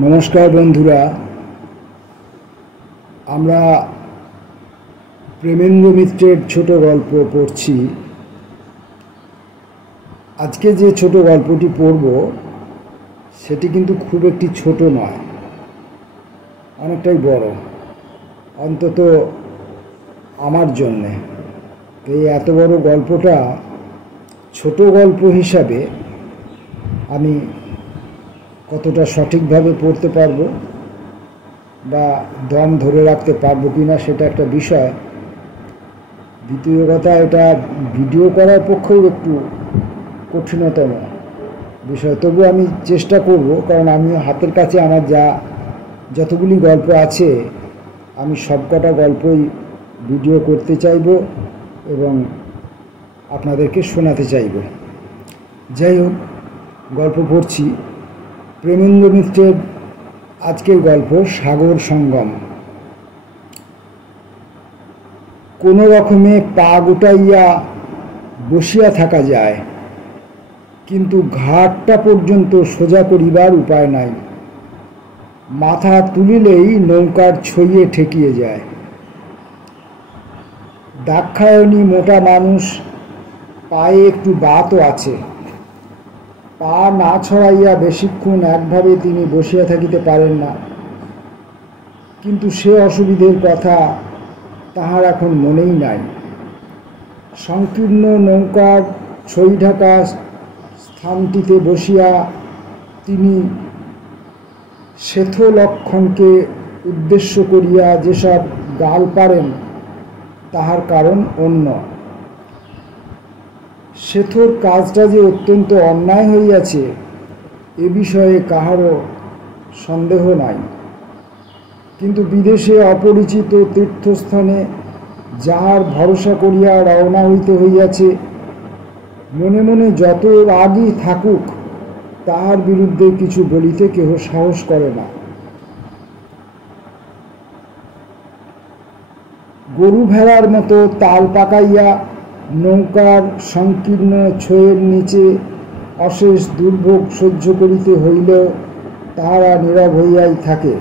নমস্কার বন্ধুরা, আমরা প্রেমেন্দ্র মিত্রের ছোট গল্প পড়ছি। আজকে যে ছোট গল্পটি পড়ব সেটি কিন্তু খুব একটি ছোট নয়, অনেকটাই বড়, অন্তত আমার জন্যে। এই এত বড় গল্পটা ছোট গল্প হিসাবে আমি কতটা সঠিকভাবে পড়তে পারবো বা দম ধরে রাখতে পারবো কি না সেটা একটা বিষয়। দ্বিতীয় কথা, এটা ভিডিও করার পক্ষেও একটু কঠিনতম বিষয়, তবু আমি চেষ্টা করব, কারণ আমি হাতের কাছে আমার যতগুলি গল্প আছে আমি সবকটা গল্পই ভিডিও করতে চাইব এবং আপনাদেরকে শোনাতে চাইব। যাই হোক, গল্প পড়ছি। প্রেমেন্দ্র মিত্রের আজকের গল্প সাগর সঙ্গম। কোনো রকমে পা গুটাইয়া বসিয়া থাকা যায়, কিন্তু ঘাটটা পর্যন্ত সোজা করিবার উপায় নাই। মাথা তুলিলেই নৌকার ছইয়ে ঠেকিয়ে যায়। দাক্ষায়ণী মোটা মানুষ, পায়ে একটু বাতও আছে। পা না ছড়াইয়া বেশিক্ষণ একভাবে তিনি বসিয়া থাকিতে পারেন না, কিন্তু সে অসুবিধের কথা তাহার এখন মনেই নাই। সংকীর্ণ নৌকার ছই ঢাকা স্থানটিতে বসিয়া তিনি শ্বেতলক্ষণকে উদ্দেশ্য করিয়া যেসব গাল পারেন তাহার কারণ অন্য। শ্বেতর কাজটা যে অত্যন্ত অন্যায় হইয়াছে এ বিষয়ে কাহারও সন্দেহ নাই, কিন্তু বিদেশে অপরিচিত তীর্থস্থানে যাহার ভরসা করিয়া রওনা হইতে হইয়াছে, মনে মনে যত রাগই থাকুক তাহার বিরুদ্ধে কিছু বলিতে কেহ সাহস করে না। গরু ভেড়ার মতো তাল পাকাইয়া নৌকার সংকীর্ণ ছইয়ের নিচে অশেষ দুর্ভোগ সহ্য করিতে হইলেও তাহারা নীরব হইয়াই থাকে।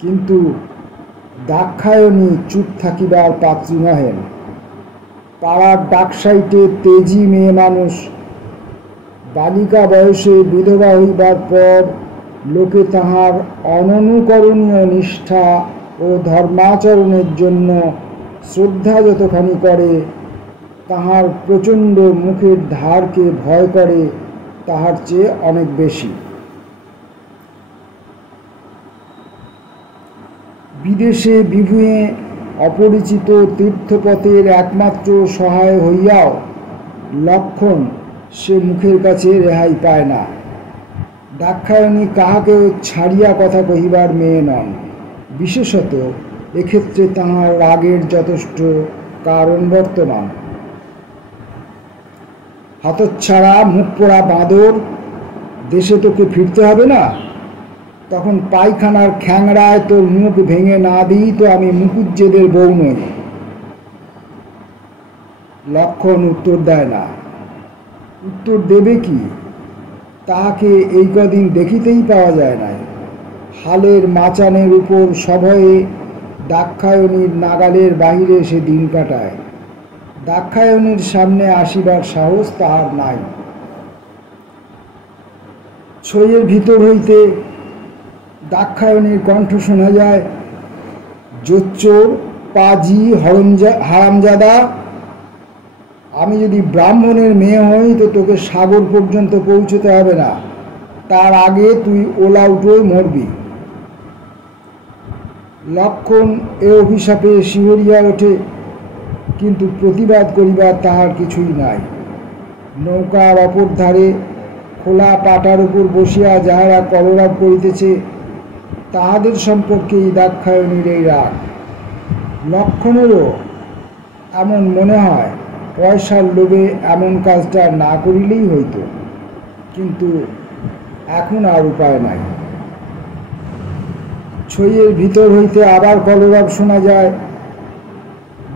কিন্তু দাক্ষায়ণী চুপ থাকিবার পাত্রী নহেন। পাড়ার ডাকসাইটে তেজি মেয়ে মানুষ, বালিকা বয়সে বিধবা হইবার পর লোকে তাহার অননুকরণীয় নিষ্ঠা ও ধর্মাচরণের জন্য শ্রদ্ধা যতখানি করে, তাহার প্রচণ্ড মুখের ধারকে ভয় করে তাহার চেয়ে অনেক বেশি। বিদেশে বিভুঁয়ে অপরিচিত তীর্থপথের একমাত্র সহায় হইয়াও লক্ষণ সে মুখের কাছে রেহাই পায় না। দাক্ষায়ণী কাহাকেও ছাড়িয়া কথা কহিবার মেয়ে নন। বিশেষত এক্ষেত্রে তাহার রাগের যথেষ্ট কারণ বর্তমান। হতচ্ছাড়া মুখ পোড়া বাঁদর, দেশে তোকে ফিরতে হবে না? তখন পায়খানার খ্যাংড়ায় তোর মুখ ভেঙে না দিই তো আমি মুকুজ্জেদের বউ নই। লক্ষণ উত্তর দেয় না। উত্তর দেবে কি? তাহাকে এই কদিন দেখিতেই পাওয়া যায় নাই। হালের মাচানের উপর সভয়ে দাক্ষায়ণীর নাগালের বাহিরে সে দিন কাটায়। দাক্ষায়ণীর সামনে আসিবার সাহস তাহার নাই। ছইয়ের ভিতর হইতে দাক্ষায়ণীর কণ্ঠ শোনা যায়, জোচ্চোর, পাজি, হারামজাদা, আমি যদি ব্রাহ্মণের মেয়ে হই তো তোকে সাগর পর্যন্ত পৌঁছতে হবে না, তার আগে তুই ওলা উঠোয় মরবি। লক্ষণ এ অভিশাপে শিহরিয়া ওঠে, কিন্তু প্রতিবাদ করিবার তাহার কিছুই নাই। নৌকার অপর ধারে খোলা পাটার উপর বসিয়া যাহারা কলরব করিতেছে তাহাদের সম্পর্কেই দাক্ষায়ণীর এই রাগ। লক্ষণেরও এমন মনে হয় পয়সার লোভে এমন কাজটা না করিলেই হইত, কিন্তু এখন আর উপায় নাই। ছইয়ের ভিতর হইতে আবার কলরব শোনা যায়।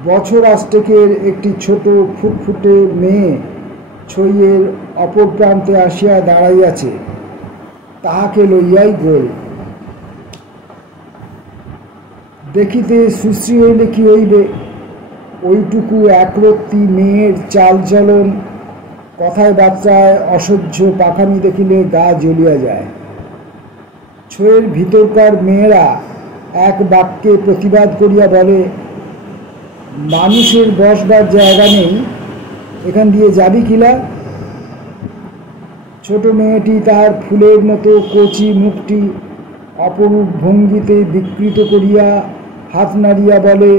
বছর আষ্টেকের একটি ছোট ফুটফুটে মেয়ে ছইয়ের অপর প্রান্তে আসিয়া দাঁড়াইয়াছে। তাহাকে লইয়াই গোল। দেখিতে সুশ্রী হইলে কি হইবে, ওইটুকু একরত্তি মেয়ের চালচলন, কথায় বার্তায় অসহ্য পাখামি দেখিলে গা জ্বলিয়া যায়। ছয়ের ভিতরকার মেয়েরা এক বাক্যে প্রতিবাদ করিয়া বলে, মানুষের বসবার জায়গা নেই, এখান দিয়ে যাবি কিলা? ছোট মেয়েটি তার ফুলের মতো কচি মুখটি অপরূপ ভঙ্গিতে বিকৃত করিয়া হাত নাড়িয়া বলে,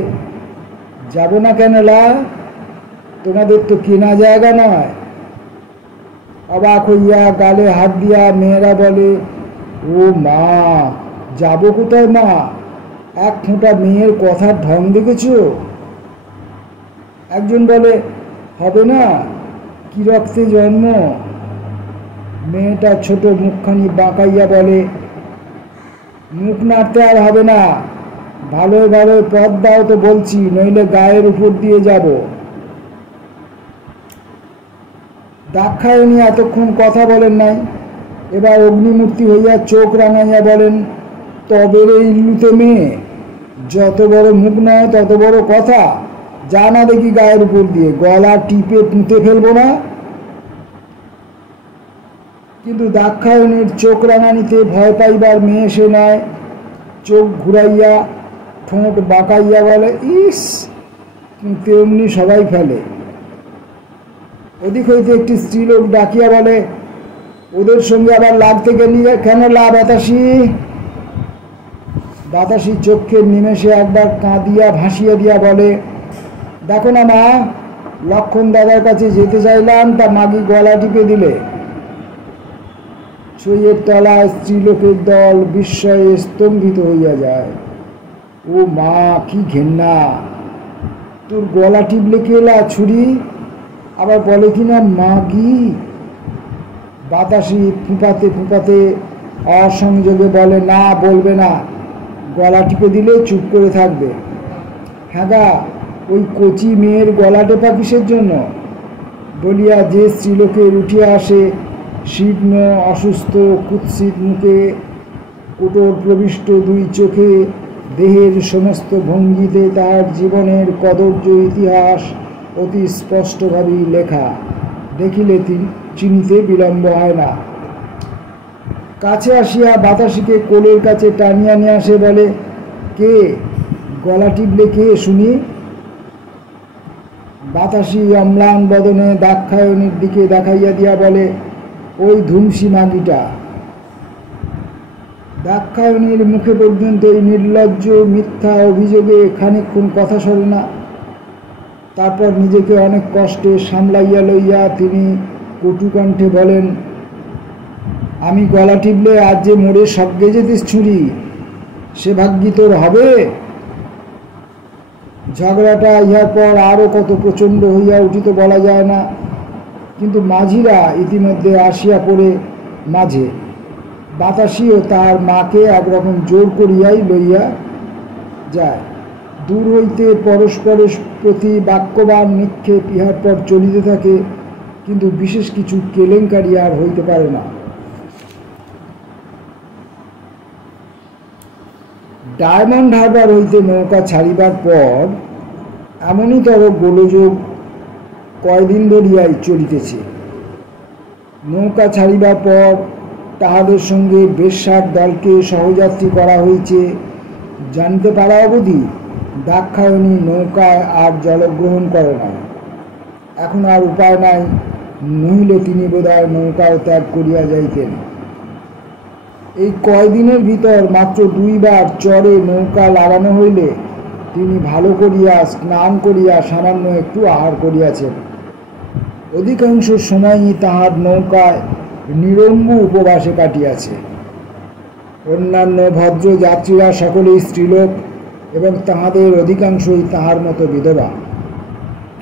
যাব না কেন লা, তোমাদের তো কেনা জায়গা নয়। অবাক হইয়া গালে হাত দিয়া মেয়েরা বলে, ও মা, যাব কোথায় মা? এক ফোঁটা মেয়ের কথার ঢং দেখেছ? একজন বলে, হবে না, কি রক্তে জন্ম। মেয়েটা ছোট মুখখানি বাঁকাইয়া বলে, মুখ নাড়তে আর হবে না, ভালোই ভালোই পথ দাও তো বলছি, নইলে গায়ের উপর দিয়ে যাব। দাক্ষায়ণী এতক্ষণ কথা বলেন নাই, এবার অগ্নিমূর্তি হইয়া চোখ রাঙাইয়া বলেন, তবে রে ইল্লুতে মেয়ে, যত বড় মুখ নয় তত বড় কথা, যা না দেখি গায়ের উপর দিয়ে, গলা টিপে পুঁতে ফেলবো না। কিন্তু দাক্ষায়ণীর চোখ রাঙানিতে ভয় পাইবার মেয়ে সে নয়। চোখ ঘুরাইয়া ঠোঁট বাঁকাইয়া বলে, ইস, তেমনি সবাই ফেলে। ওদিক হইতে একটি স্ত্রীলোক ডাকিয়া বলে, ওদের সঙ্গে আবার লাগতে গেলি কেন লা বাতাসি? বাতাসি চোখের নিমেষে একবার কাঁদিয়া ভাসিয়া দিয়া বলে, দেখো না মা, লক্ষণ দাদার কাছে যেতে চাইলাম, তা মাগি গলা টিপে দিলে। ছইয়ের তলায় স্ত্রীলোকের দল বিস্ময়ে স্তম্ভিত হইয়া যায়। ও মা, কি ঘেন্না! তোর গলা টিপলে কেলা ছুরি? আবার বলে কিনা মাগি। বাতাসি ফুঁপাতে ফুঁপাতে অসংযোগে বলে, না, বলবে না, গলা টিপে দিলে চুপ করে থাকবে। হ্যাঁ গা, ওই কচি মেয়ের গলা টেপা কিসের জন্য? বলিয়া যে স্ত্রীলোকের উঠিয়া আসে, শীর্ণ অসুস্থ কুৎসিত মুখে, কোটর প্রবিষ্ট দুই চোখে, দেহের সমস্ত ভঙ্গিতে তার জীবনের কদর্য ইতিহাস অতি স্পষ্টভাবেই লেখা, দেখিলে চিনিতে বিলম্ব হয় না। কাছে আসিয়া বাতাসিকে কোলের কাছে টানিয়া নিয়ে আসে, বলে, কে গলা টিপলে কে শুনি? বাতাসি অম্লান বদনে দাক্ষায়ণীর দিকে দেখাইয়া দিয়া বলে, ওই ধুমসি মাগিটা। দাক্ষায়ণীর মুখে পর্যন্ত এই নির্লজ্জ মিথ্যা অভিযোগে খানিকক্ষণ কথা সরে না। তারপর নিজেকে অনেক কষ্টে সামলাইয়া লইয়া তিনি কটুকণ্ঠে বলেন, আমি গলা টিপলে আজ যে মোড়ে সজ্ঞে যেতিস ছুরি, সে ভাগ্যি তোর হবে? ঝগড়াটা ইহার পর আরও কত প্রচণ্ড হইয়া উঠিত বলা যায় না, কিন্তু মাঝিরা ইতিমধ্যে আসিয়া পড়ে মাঝে। বাতাসিও তার মাকে একরকম জোর করিয়াই লইয়া যায়। দূর হইতে পরস্পরের প্রতি বাক্যবান নিক্ষেপ ইহার পর চলিতে থাকে, কিন্তু বিশেষ কিছু কেলেঙ্কারি আর হইতে পারে না। ডায়মন্ড হারবার হইতে নৌকা ছাড়িবার পর এমনইতর গোলযোগ কয়দিন ধরিয়াই চলিতেছে। নৌকা ছাড়িবার পর তাহাদের সঙ্গে বেশ্যার দলকে সহযাত্রী করা হয়েছে জানিতে পারা অবধি দাক্ষায়ণী নৌকায় আর জলগ্রহণ করে না। এখন আর উপায় নাই, নহিলে তিনি বোধহয় নৌকায় ত্যাগ করিয়া যাইতেন। এই কয়দিনের ভিতর মাত্র 2 বার চরে নৌকা লাগানো হইলে তিনি ভালো করিয়া স্নান করিয়া সামান্য একটু আহার করিয়াছেন। অধিকাংশ সময়ই তাহার নৌকায় নিরঙ্গ উপবাসে কাটিয়াছে। অন্যান্য ভদ্র যাত্রীরা সকলেই স্ত্রীলোক এবং তাহাদের অধিকাংশই তাহার মতো বিধবা।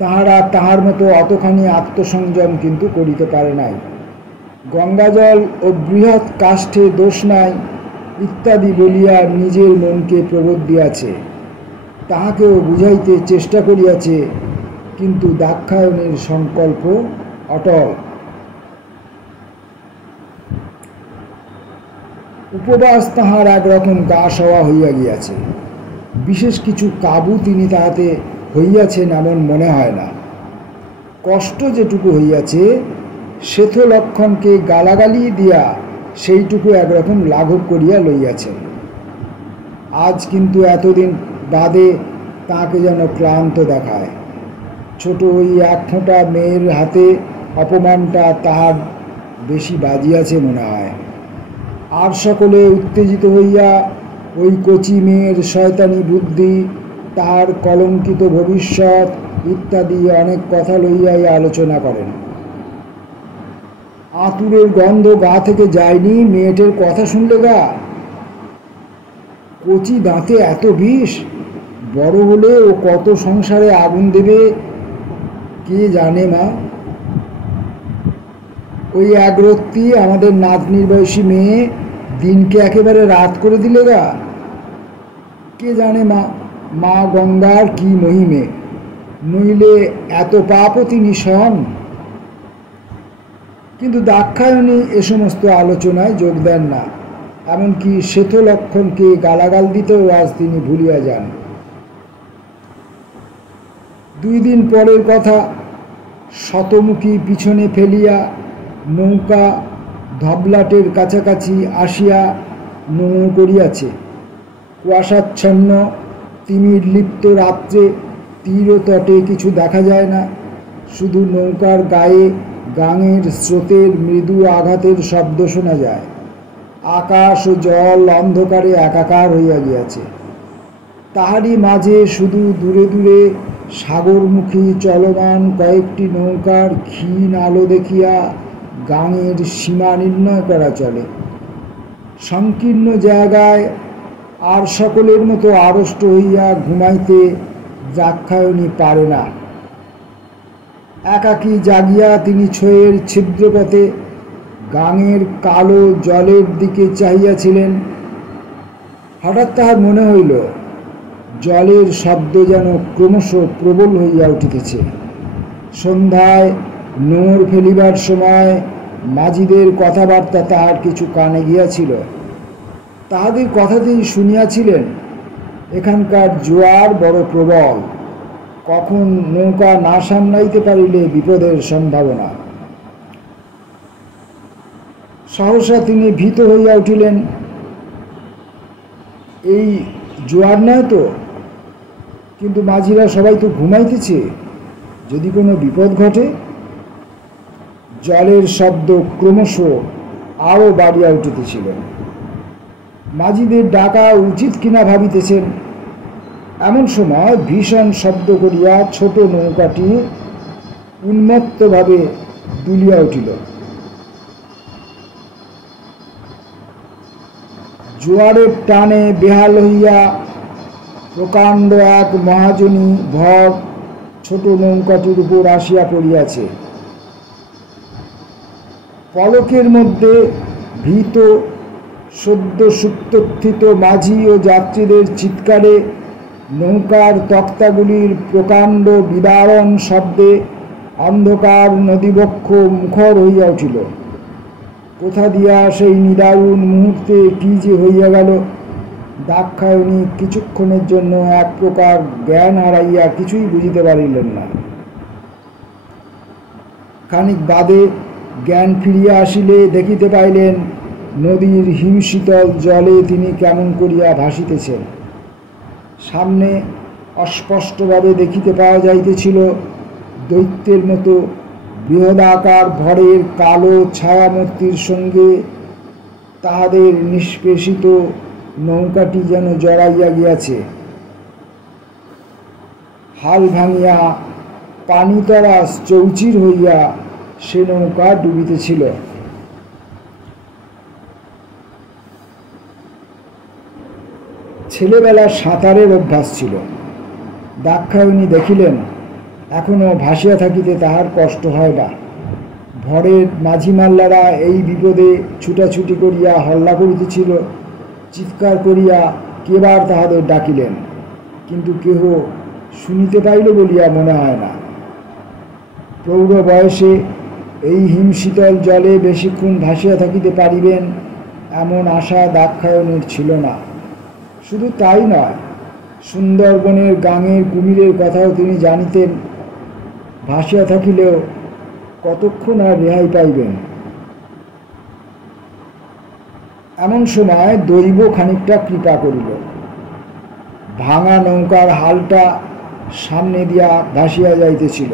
তাহারা তাহার মতো অতখানি আত্মসংযম কিন্তু করিতে পারে নাই। গঙ্গাজল ও বৃহৎ কাষ্ঠে দোষ নাই ইত্যাদি বলিয়া নিজের মনকে প্রবোধ দিয়াছে, তাহাকেও বুঝাইতে চেষ্টা করিয়াছে, কিন্তু দাক্ষায়ণীর সংকল্প অটল। উপবাস তাহার একরকম গা সওয়া হইয়া গিয়াছে। বিশেষ কিছু কাবু তিনি তাহাতে হইয়াছেন এমন মনে হয় না। কষ্ট যেটুকু হইয়াছে সেথ লক্ষণকে গালাগালি দিয়া সেইটুকু একরকম লাঘব করিয়া লইয়াছেন। আজ কিন্তু এতদিন বাদে তাকে যেন ক্লান্ত দেখায়। ছোট ওই এক ফোঁটা মেয়ের হাতে অপমানটা তাহার বেশি বাজিয়াছে মনে হয়। আর সকলে উত্তেজিত হইয়া ওই কচি মেয়ের শয়তানি বুদ্ধি, তাহার কলঙ্কিত ভবিষ্যৎ ইত্যাদি অনেক কথা লইয়াই আলোচনা করেন। আতুরের গন্ধ গা থেকে যায়নি মেয়েটের কথা শুনলে গা। কচি দাঁতে এত বিষ, বড় হলে ও কত সংসারে আগুন দেবে কে জানে মা। ওই এক রত্তি আমাদের নাতনির বয়সী মেয়ে দিনকে একেবারে রাত করে দিলে গা। কে জানে মা, মা গঙ্গার কি মহিমে, নইলে এত পাপও তিনি সন। কিন্তু দাক্ষায়ণী এ সমস্ত আলোচনায় যোগ দেন না। এমনকি শ্বেত লক্ষণকে গালাগাল দিতেও আজ তিনি ভুলিয়া যান। 2 দিন পরের কথা, শতমুখী পিছনে ফেলিয়া নৌকা ধবলাটের কাছাকাছি আসিয়া নোঙর করিয়াছে। কুয়াশাচ্ছন্ন তিমির লিপ্ত রাত্রে তীরতটে কিছু দেখা যায় না, শুধু নৌকার গায়ে গাঙের স্রোতের মৃদু আঘাতের শব্দ শোনা যায়। আকাশ ও জল অন্ধকারে একাকার হইয়া গিয়াছে। তাহারই মাঝে শুধু দূরে দূরে সাগরমুখী চলমান কয়েকটি নৌকার ক্ষীণ আলো দেখিয়া গাঙের সীমা নির্ণয় করা চলে। সংকীর্ণ জায়গায় আর সকলের মতো আড়ষ্ট হইয়া ঘুমাইতে দাক্ষায়ণী পারে না। একাকী জাগিয়া তিনি ছয়ের ছিদ্রপথে গাঙের কালো জলের দিকে চাহিয়াছিলেন। হঠাৎ তাহার মনে হইল জলের শব্দ যেন ক্রমশ প্রবল হইয়া উঠিতেছে। সন্ধ্যায় নোঙর ফেলিবার সময় মাঝিদের কথাবার্তা তাহার কিছু কানে গিয়াছিল। তাহাদের কথাতেই শুনিয়াছিলেন এখানকার জোয়ার বড় প্রবল, কখন নৌকা না সামলাইতে পারিলে বিপদের সম্ভাবনা। সহসা তিনি ভীত হইয়া উঠিলেন। এই জোয়ার নয় তো, কিন্তু মাঝিরা সবাই তো ঘুমাইতেছে, যদি কোনো বিপদ ঘটে। জলের শব্দ ক্রমশ আরও বাড়িয়া উঠিতেছিল। মাঝিদের ডাকা উচিত কিনা ভাবিতেছেন, এমন সময় ভীষণ শব্দ করিয়া ছোট নৌকাটি উন্মত্তভাবে দুলিয়া উঠিল। জোয়ারের টানে বেহাল হইয়া প্রকাণ্ড এক মহাজনী ভর ছোট নৌকাটির উপর আসিয়া পড়িয়াছে। পলকের মধ্যে ভীত সদ্য সুপ্তোত্থিত মাঝি ও যাত্রীদের চিৎকারে নৌকার তক্তাগুলির প্রকাণ্ড বিদারণ শব্দে অন্ধকার নদীবক্ষ মুখর হইয়া উঠিল। কোথা দিয়া সেই নিদারুণ মুহূর্তে কি যে হইয়া গেল, দাক্ষায়ণী কিছুক্ষণের জন্য এক প্রকার জ্ঞান হারাইয়া কিছুই বুঝিতে পারিলেন না। খানিক বাদে জ্ঞান ফিরিয়া আসিলে দেখিতে পাইলেন নদীর হিমশীতল জলে তিনি কেমন করিয়া ভাসিতেছেন। সামনে অস্পষ্টভাবে দেখিতে পাওয়া যাইতেছিল দৈত্যের মতো বৃহদাকার ভরের কালো ছায়ামূর্তির সঙ্গে তাহাদের নিষ্পেষিত নৌকাটি যেন জড়াইয়া গিয়াছে। হাল ভাঙিয়া পানিতরা চৌচির হইয়া সে নৌকা ডুবিতেছিল। ছেলেবেলার সাঁতারের অভ্যাস ছিল। দাক্ষায়ণী দেখিলেন এখনো ভাসিয়া থাকিতে তাহার কষ্ট হয় না। ভরের মাঝিমাল্লারা এই বিপদে ছুটাছুটি করিয়া হল্লা করিতেছিল। চিৎকার করিয়া কেবার তাহাদের ডাকিলেন, কিন্তু কেহ শুনিতে পাইল বলিয়া মনে হয় না। প্রৌঢ় বয়সে এই হিমশীতল জলে বেশিক্ষণ ভাসিয়া থাকিতে পারিবেন এমন আশা দাক্ষায়ণীর ছিল না। শুধু তাই নয়, সুন্দরবনের গাঙের কুমিরের কথাও তিনি জানিতেন। ভাসিয়া থাকিলেও কতক্ষণ আর রেহাই পাইবেন। এমন সময় দৈব খানিকটা কৃপা করিল। ভাঙা নৌকার হালটা সামনে দিয়া ভাসিয়া যাইতেছিল।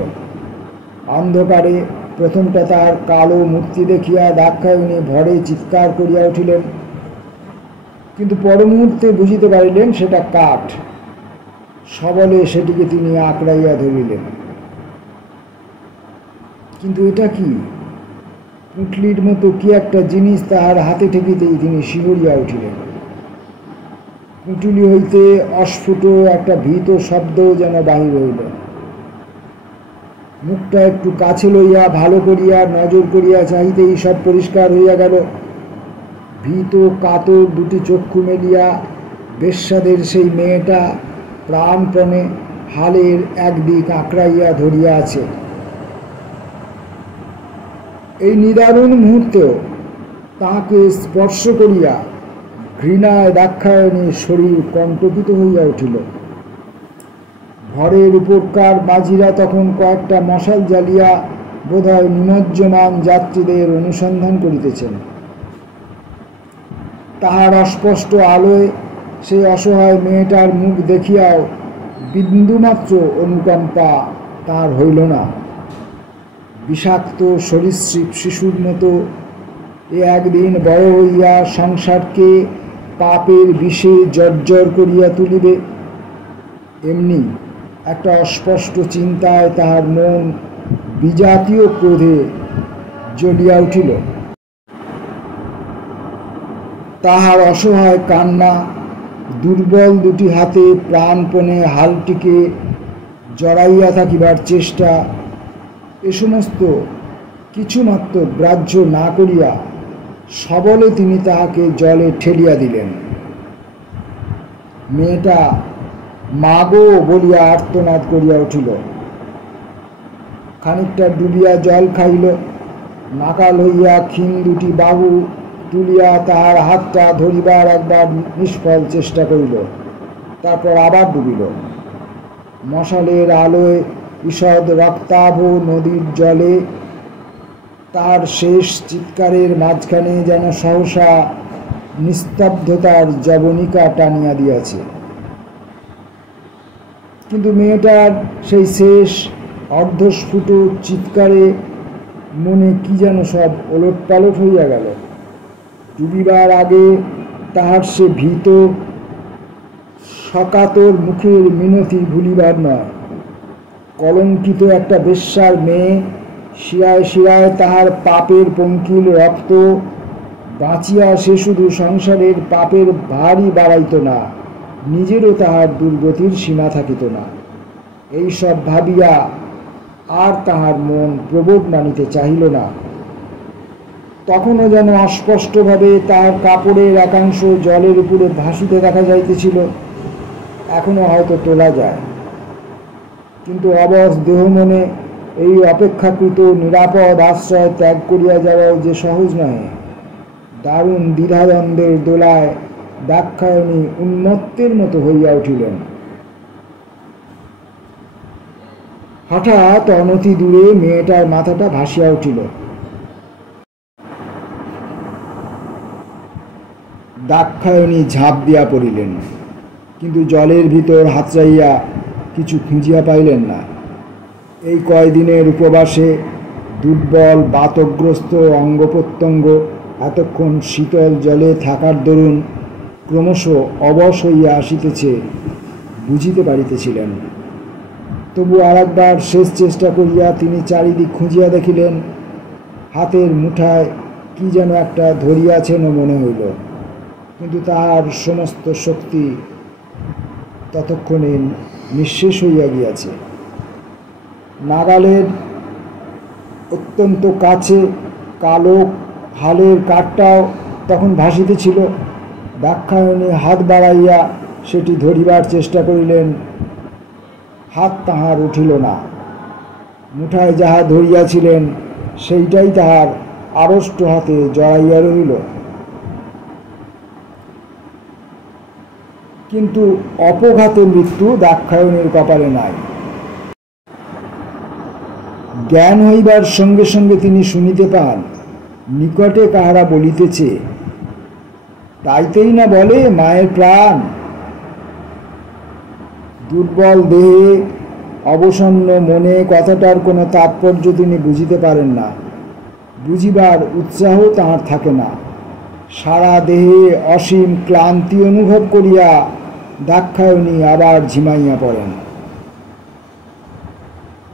অন্ধকারে প্রথমটা তার কালো মূর্তি দেখিয়া দাক্ষায়ণী ভরে চিৎকার করিয়া উঠিলেন, কিন্তু পর মুহূর্তে বুঝিতে পারিলেন সেটা কাঠ। সবলে সেটিকে তিনি আঁকড়াইয়া ধরিলেন। কিন্তু এটা কি? পুঁটলির মতো কি একটা জিনিস তাহার হাতে ঠেকিতেই তিনি শিহরিয়া উঠিলেন। পুঁটুলি হইতে অস্ফুট একটা ভীত শব্দ যেন বাহির হইল। মুখটা একটু কাছে লইয়া ভালো করিয়া নজর করিয়া চাহিতেই সব পরিষ্কার হইয়া গেল। ভীত কাতর দুটি চক্ষু মেলিয়া বেশ্যাদের সেই মেয়েটা প্রাণপণে হালের একদিক আঁকড়াইয়া ধরিয়া আছে। এই নিদারুণ মুহূর্তেও তাহাকে স্পর্শ করিয়া ঘৃণায় দাক্ষায়ণীর শরীর কণ্টকিত হইয়া উঠিল। ঘরের উপরকার মাঝিরা তখন কয়েকটা মশাল জ্বালিয়া বোধহয় নিমজ্জমান যাত্রীদের অনুসন্ধান করিতেছেন। তাহার অস্পষ্ট আলোয় সেই অসহায় মেয়েটার মুখ দেখিয়াও বিন্দুমাত্র অনুকম্পা তার হইল না। বিষাক্ত সরীসৃপ শিশুর মতো এ একদিন বড় হইয়া সংসারকে পাপের বিষে জর্জর করিয়া তুলিবে, এমনি একটা অস্পষ্ট চিন্তায় তাহার মন বিজাতীয় ক্রোধে জ্বলিয়া উঠিল। তাহার অসহায় কান্না, দুর্বল দুটি হাতে প্রাণপণে হালটিকে জড়াইয়া থাকিবার চেষ্টা, এ সমস্ত কিছুমাত্র গ্রাহ্য না করিয়া সবলে তিনি তাহাকে জলে ঠেলিয়া দিলেন। মেয়েটা মাগো বলিয়া আর্তনাদ করিয়া উঠিল। খানিকটা ডুবিয়া জল খাইল। নাকাল হইয়া ক্ষীণ দুটি বাহু তুলিয়া তাহার হাতটা ধরিবার একবার নিষ্ফল চেষ্টা করিল। তারপর আবার ডুবিল। মশালের আলোয় ঈষৎ রক্তাভ নদীর জলে তার শেষ চিৎকারের মাঝখানে যেন সহসা নিস্তব্ধতার জবনিকা টানিয়া দিয়াছে। কিন্তু মেয়েটার সেই শেষ অর্ধস্ফুট চিৎকারে মনে কি যেন সব ওলটপালট হইয়া গেল। ডুবিবার আগে তাহার সে ভীত সকাতর মুখের মিনতি ভুলিবার নয়। কলঙ্কিত একটা বেশ্যার মেয়ে, শিরায় শিরায় তাহার পাপের পঙ্কিল রক্ত, বাঁচিয়া সে শুধু সংসারের পাপের ভারই বাড়াইত না, নিজেরও তাহার দুর্গতির সীমা থাকিত না। এই সব ভাবিয়া আর তাহার মন প্রবোধ মানিতে চাহিল না। তখনও যেন অস্পষ্টভাবে তাহার কাপড়ের একাংশ জলের উপরে ভাসিতে দেখা যাইতেছিল। এখনো হয়তো তোলা যায়, কিন্তু অবশ দেহ মনে এই অপেক্ষাকৃত নিরাপদ আশ্রয় ত্যাগ করিয়া যাওয়াও যে সহজ নহে। দারুণ দ্বিধাদ্বন্দ্বের দোলায় দাক্ষায়ণী উন্মত্তের মতো হইয়া উঠিলেন। হঠাৎ অনতি দূরে মেয়েটার মাথাটা ভাসিয়া উঠিল। দাক্ষায়ণী ঝাঁপ দিয়া পড়িলেন, কিন্তু জলের ভিতর হাতড়াইয়া কিছু খুঁজিয়া পাইলেন না। এই কয়দিনের উপবাসে দুর্বল বাতগ্রস্ত অঙ্গ প্রত্যঙ্গ এতক্ষণ শীতল জলে থাকার দরুন ক্রমশ অবশ হইয়া আসিতেছে বুঝিতে পারিতেছিলেন। তবু আর একবার শেষ চেষ্টা করিয়া তিনি চারিদিক খুঁজিয়া দেখিলেন। হাতের মুঠায় কি যেন একটা ধরিয়াছেনও মনে হইল, কিন্তু তাহার সমস্ত শক্তি ততক্ষণে নিঃশেষ হইয়া গিয়াছে। নাগালের অত্যন্ত কাছে কালো হালের কাঠটাও তখন ভাসিতেছিল। দাক্ষায়ণী হাত বাড়াইয়া সেটি ধরিবার চেষ্টা করিলেন, হাত তাহার উঠিল না। মুঠায় যাহা ধরিয়াছিলেন সেইটাই তাহার আড়ষ্ট হাতে জড়াইয়া রহিল। কিন্তু অপঘাতে মৃত্যু দাক্ষায়ণীর কপালে নাই। জ্ঞান হইবার সঙ্গে সঙ্গে তিনি শুনিতে পান নিকটে কাহারা বলিতেছে, তাইতেই না বলে মায়ের প্রাণ। দুর্বল দেহে অবসন্ন মনে কথাটার কোনো তাৎপর্য তিনি বুঝিতে পারেন না, বুঝিবার উৎসাহ তাহার থাকে না। সারা দেহে অসীম ক্লান্তি অনুভব করিয়া দাক্ষায়ণী আবার ঝিমাইয়া পড়েন।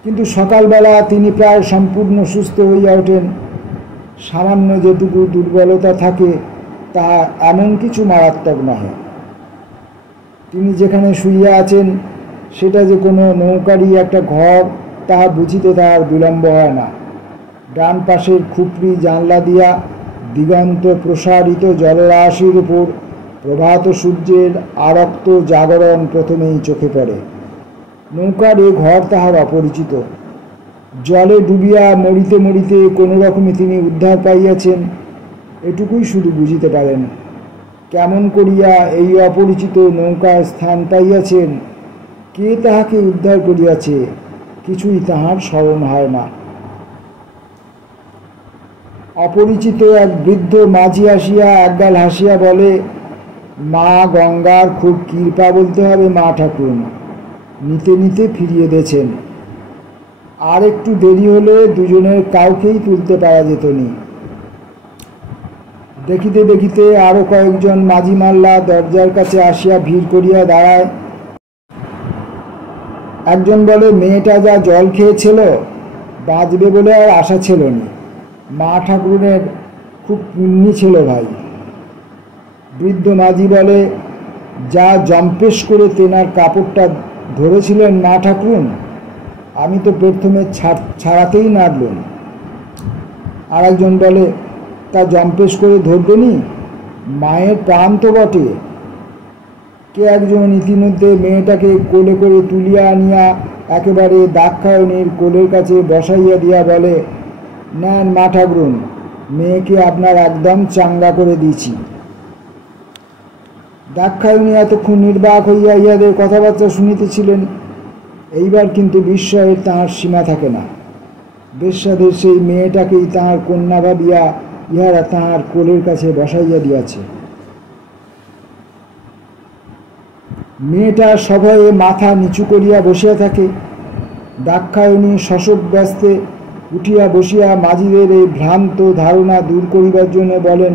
কিন্তু সকালবেলা তিনি প্রায় সম্পূর্ণ সুস্থ হইয়া ওঠেন। সামান্য যেটুকু দুর্বলতা থাকে তাহা এমন কিছু মারাত্মক নহে। তিনি যেখানে শুইয়া আছেন সেটা যে কোনো নৌকারই একটা ঘর তাহা বুঝিতে তাহার বিলম্ব হয় না। ডান পাশের খুপড়ি জানলা দিয়া দিগন্ত প্রসারিত জলরাশির উপর প্রভাত সূর্যের আরক্ত জাগরণ প্রথমেই চোখে পড়ে। নৌকার এ ঘর তাহার অপরিচিত। জলে ডুবিয়া মরিতে মরিতে কোনো রকমে তিনি উদ্ধার পাইয়াছেন, এটুকুই শুধু বুঝিতে পারেন। কেমন করিয়া এই অপরিচিত নৌকায় স্থান পাইয়াছেন, কে তাহাকে উদ্ধার করিয়াছে, কিছুই তাহার স্মরণ হয় না। অপরিচিত এক বৃদ্ধ মাঝি আসিয়া একগাল হাসিয়া বলে, মা গঙ্গার খুব কৃপা বলতে হবে মা ঠাকুর, নিতে নিতে ফিরিয়ে দিয়েছেন। আর একটু দেরি হলে দুজনের কাউকেই তুলতে পারা যেত নি। দেখিতে দেখিতে আরো কয়েকজন মাঝি মাল্লা দরজার কাছে আসিয়া ভিড় করিয়া দাঁড়ায়। একজন বলে, মেয়েটা যা জল খেয়েছিল বাঁচবে বলে আর আশা ছিল না, মা ঠাকুরের খুব পুণ্যি ছিল ভাই। বৃদ্ধ মাঝি বলে, যা জম্পেশ করে তেনার কাপড়টা ধরেছিলেন মা ঠাকুর, আমি তো প্রথমে ছাড়াতেই নাড়লুম। আর একজন বলে, তা জম্পেশ করে ধরবেনি, মায়ের প্রাণ তো বটে। কে একজন ইতিমধ্যে মেয়েটাকে কোলে করে তুলিয়া আনিয়া একেবারে দাক্ষায়ণীর কোলের কাছে বসাইয়া দিয়া বলে, নেন মা ঠাকুর, মেয়েকে আপনার একদম চাঙ্গা করে দিয়েছি। দাক্ষায়ণী এতক্ষণ নির্বাক হইয়া ইহাদের কথাবার্তা শুনিতেছিলেন। এইবার কিন্তু বিস্ময়ের তাহার সীমা থাকে না। বেশ্যাদের সেই মেয়েটাকেই তাহার কন্যা ভাবিয়া ইহারা তাহার কোলের কাছে বসাইয়া দিয়াছে। মেয়েটা সভয়ে মাথা নিচু করিয়া বসিয়া থাকে। দাক্ষায়ণী শশব ব্যস্তে উঠিয়া বসিয়া মাঝিদের এই ভ্রান্ত ধারণা দূর করিবার জন্য বলেন,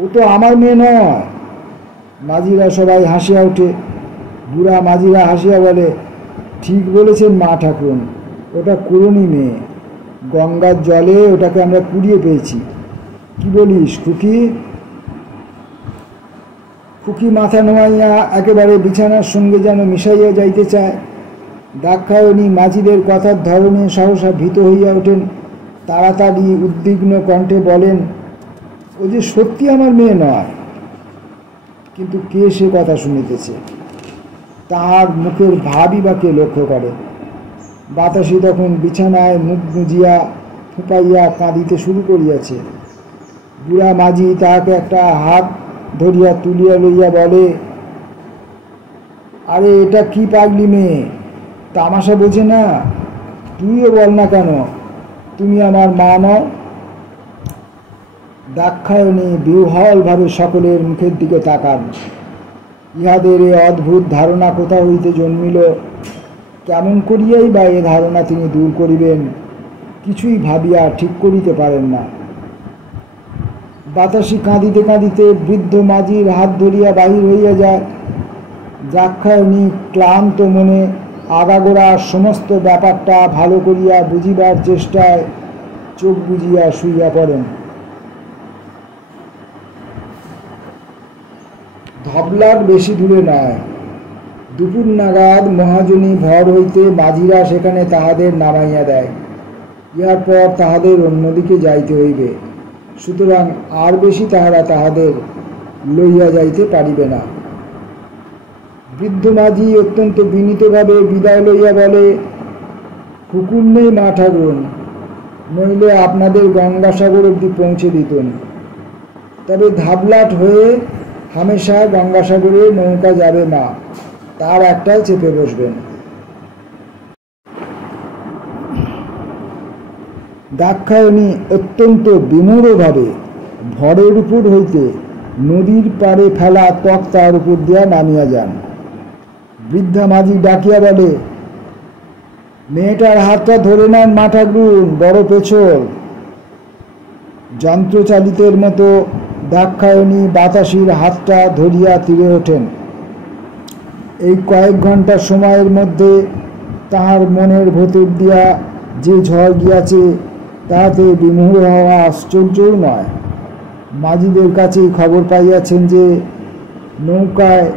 ও তো আমার মেয়ে নয়। মাঝিরা সবাই হাসিয়া ওঠে। বুড়া মাঝিরা হাসিয়া বলে, ঠিক বলেছেন মা ঠাকুর, ওটা কুড়নি মেয়ে। গঙ্গার জলে ওটাকে আমরা কুড়িয়ে পেয়েছি। কি বলিস খুকি? খুকি মাথা নোয়াইয়া একেবারে বিছানার সঙ্গে যেন মিশাইয়া যাইতে চায়। দাক্ষায়ণী মাঝিদের কথার ধরনে সহসা ভীত হইয়া ওঠেন। তাড়াতাড়ি উদ্বিগ্ন কণ্ঠে বলেন, ও যে সত্যি আমার মেয়ে নয়। কিন্তু কে সে কথা শুনিতেছে? তাহার মুখের ভাবই বা কে লক্ষ্য করে? বাতাসি তখন বিছানায় মুখ গুঁজিয়া ফুপাইয়া কাঁদিতে শুরু করিয়াছে। বুড়া মাঝি তাহাকে একটা হাত ধরিয়া তুলিয়া লইয়া বলে, আরে এটা কি পাগলি মেয়ে, তামাশা বোঝে না? তুইও বল না কেন তুমি আমার মা নও? দাক্ষায়ণী বিহ্বলভাবে সকলের মুখের দিকে তাকান। ইহাদের এ অদ্ভুত ধারণা কোথা হইতে জন্মিল, কেমন করিয়াই বা এ ধারণা তিনি দূর করিবেন, কিছুই ভাবিয়া ঠিক করিতে পারেন না। বাতাসি কাঁদিতে কাঁদিতে বৃদ্ধ মাঝির হাত ধরিয়া বাহির হইয়া যায়। দাক্ষায়ণী ক্লান্ত মনে আগাগোড়া সমস্ত ব্যাপারটা ভালো করিয়া বুঝিবার চেষ্টায় চোখ বুজিয়া শুইয়া পড়েন। ধবলাট বেশি দূরে নয়। দুপুর নাগাদ মহাজনী ভর হইতে মাঝিরা সেখানে তাহাদের নামাইয়া দেয়। ইহার পর তাহাদের অন্যদিকে যাইতে হইবে, সুতরাং আর বেশি তাহারা তাহাদের লইয়া যাইতে পারিবে না। বৃদ্ধ মাঝি অত্যন্ত বিনীতভাবে বিদায় লইয়া বলে, হুকুম নেই মা ঠাকুর, নইলে আপনাদের গঙ্গাসাগর অবধি পৌঁছে দিতেন। তবে ধাবলাট হয়ে হামেশা গঙ্গাসাগরে নৌকা যাবে মা, তার একটাই চেপে বসবেন। দাক্ষায়ণী অত্যন্ত বিমূঢ়ভাবে ভরের উপর হইতে নদীর পাড়ে ফেলা তক্তার উপর দিয়া নামিয়া যান। বৃদ্ধা মাঝি ডাকিয়া বলে, মেয়েটার হাতটা ধরে নেন মা ঠাকুরুন, বড় পেছল। যন্ত্রচালিতের মতো দাক্ষায়ণী বাতাসির হাতটা ধরিয়া তীরে ওঠেন। এই কয়েক ঘন্টা সময়ের মধ্যে তাহার মনের ভেতর দিয়া যে ঝড় গিয়াছে তাহাতে বিমূঢ় হওয়া আশ্চর্যও নয়। মাঝিদের কাছে খবর পাইয়াছেন যে নৌকায়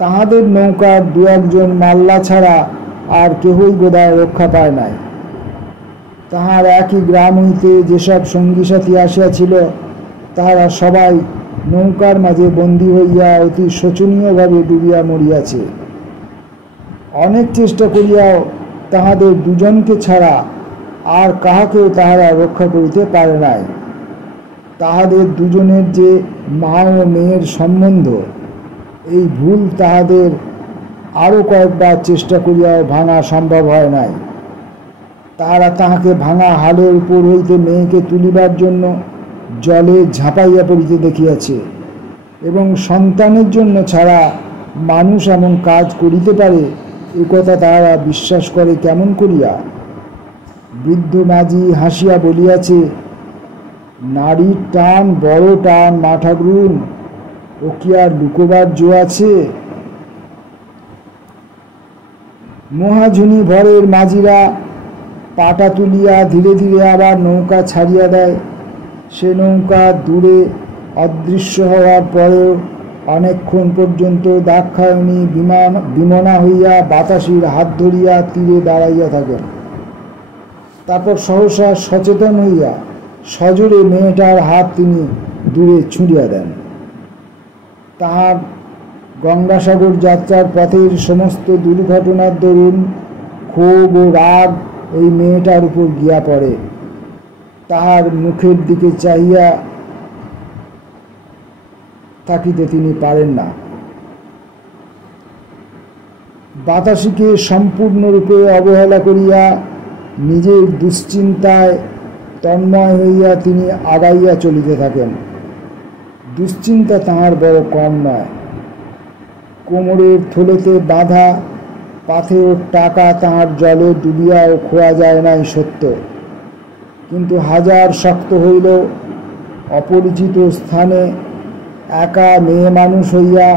তাহাদের নৌকার দু একজন মাল্লা ছাড়া আর কেহই বোধহয় রক্ষা পায় নাই। তাহার একই গ্রাম হইতে যেসব সঙ্গী সাথী আসিয়াছিল তাহারা সবাই নৌকার মাঝে বন্দী হইয়া অতি শোচনীয়ভাবে ডুবিয়া মরিয়াছে। অনেক চেষ্টা করিয়াও তাহাদের দুজনকে ছাড়া আর কাহাকেও তাহারা রক্ষা করিতে পারে নাই। তাহাদের দুজনের যে মা ও মেয়ের সম্বন্ধ, এই ভুল তাহাদের আরও কয়েকবার চেষ্টা করিয়াও ভাঙা সম্ভব হয় নাই। তাহারা তাহাকে ভাঙা হালের উপর হইতে মেয়েকে তুলিবার জন্য জলে ঝাঁপাইয়া পড়িতে দেখিয়াছে, এবং সন্তানের জন্য ছাড়া মানুষ এমন কাজ করিতে পারে এ কথা তাহারা বিশ্বাস করে কেমন করিয়া। বৃদ্ধ মাঝি হাসিয়া বলিয়াছে, নারীর টান বড় টান মা ঠাকুরুন, ও কি আর লুকোবার জো আছে? মহাঝুনি ভরের মাঝিরা পাটা তুলিয়া ধীরে ধীরে আবার নৌকা ছাড়িয়া দেয়। সে নৌকা দূরে অদৃশ্য হওয়ার পরেও অনেকক্ষণ পর্যন্ত দাক্ষায়ণী বিমনা হইয়া বাতাসির হাত ধরিয়া তীরে দাঁড়াইয়া থাকেন। তারপর সহসা সচেতন হইয়া সজোরে মেয়েটার হাত তিনি দূরে ছুঁড়িয়া দেন। তাহার গঙ্গাসাগর যাত্রার পথের সমস্ত দুর্ঘটনার দরুন ক্ষোভ ও রাগ এই মেয়েটার উপর গিয়া পড়ে। তাহার মুখের দিকে চাহিয়া থাকিতে তিনি পারেন না। বাতাসিকে সম্পূর্ণরূপে অবহেলা করিয়া নিজের দুশ্চিন্তায় তন্ময় হইয়া তিনি আগাইয়া চলিতে থাকেন। দুশ্চিন্তা তাহার বড় কম নয়। কোমরের থলেতে বাঁধা পাথেয় টাকা তাহার জলে ডুবিয়াও খোয়া যায় নাই সত্য, কিন্তু হাজার শক্ত হইল অপরিচিত স্থানে একা মেয়ে মানুষ হইয়া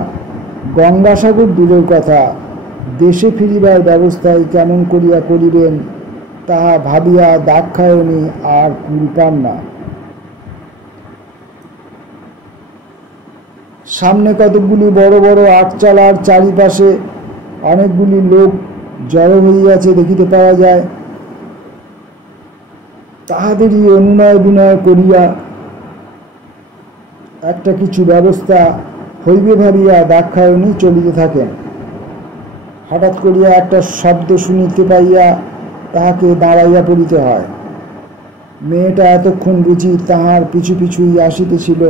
গঙ্গাসাগর দূরের কথা, দেশে ফিরিবার ব্যবস্থায় কেমন করিয়া করিবেন তাহা ভাবিয়া দাক্ষায়ণী আর কুল পান না। সামনে কতকগুলি বড় বড় আটচালার চারিপাশে অনেকগুলি লোক জড়ো হইয়াছে দেখিতে পাওয়া যায়। তাহাদেরই অনুনয় বিনয় করিয়া একটা কিছু ব্যবস্থা হইবে ভাবিয়া দাক্ষায়ণী চলিতে থাকেন। হঠাৎ করিয়া একটা শব্দ শুনিতে পাইয়া তাহাকে দাঁড়াইয়া পড়িতে হয়। মেয়েটা এতক্ষণ বুঝি তাহার পিছু পিছুই আসিতেছিল,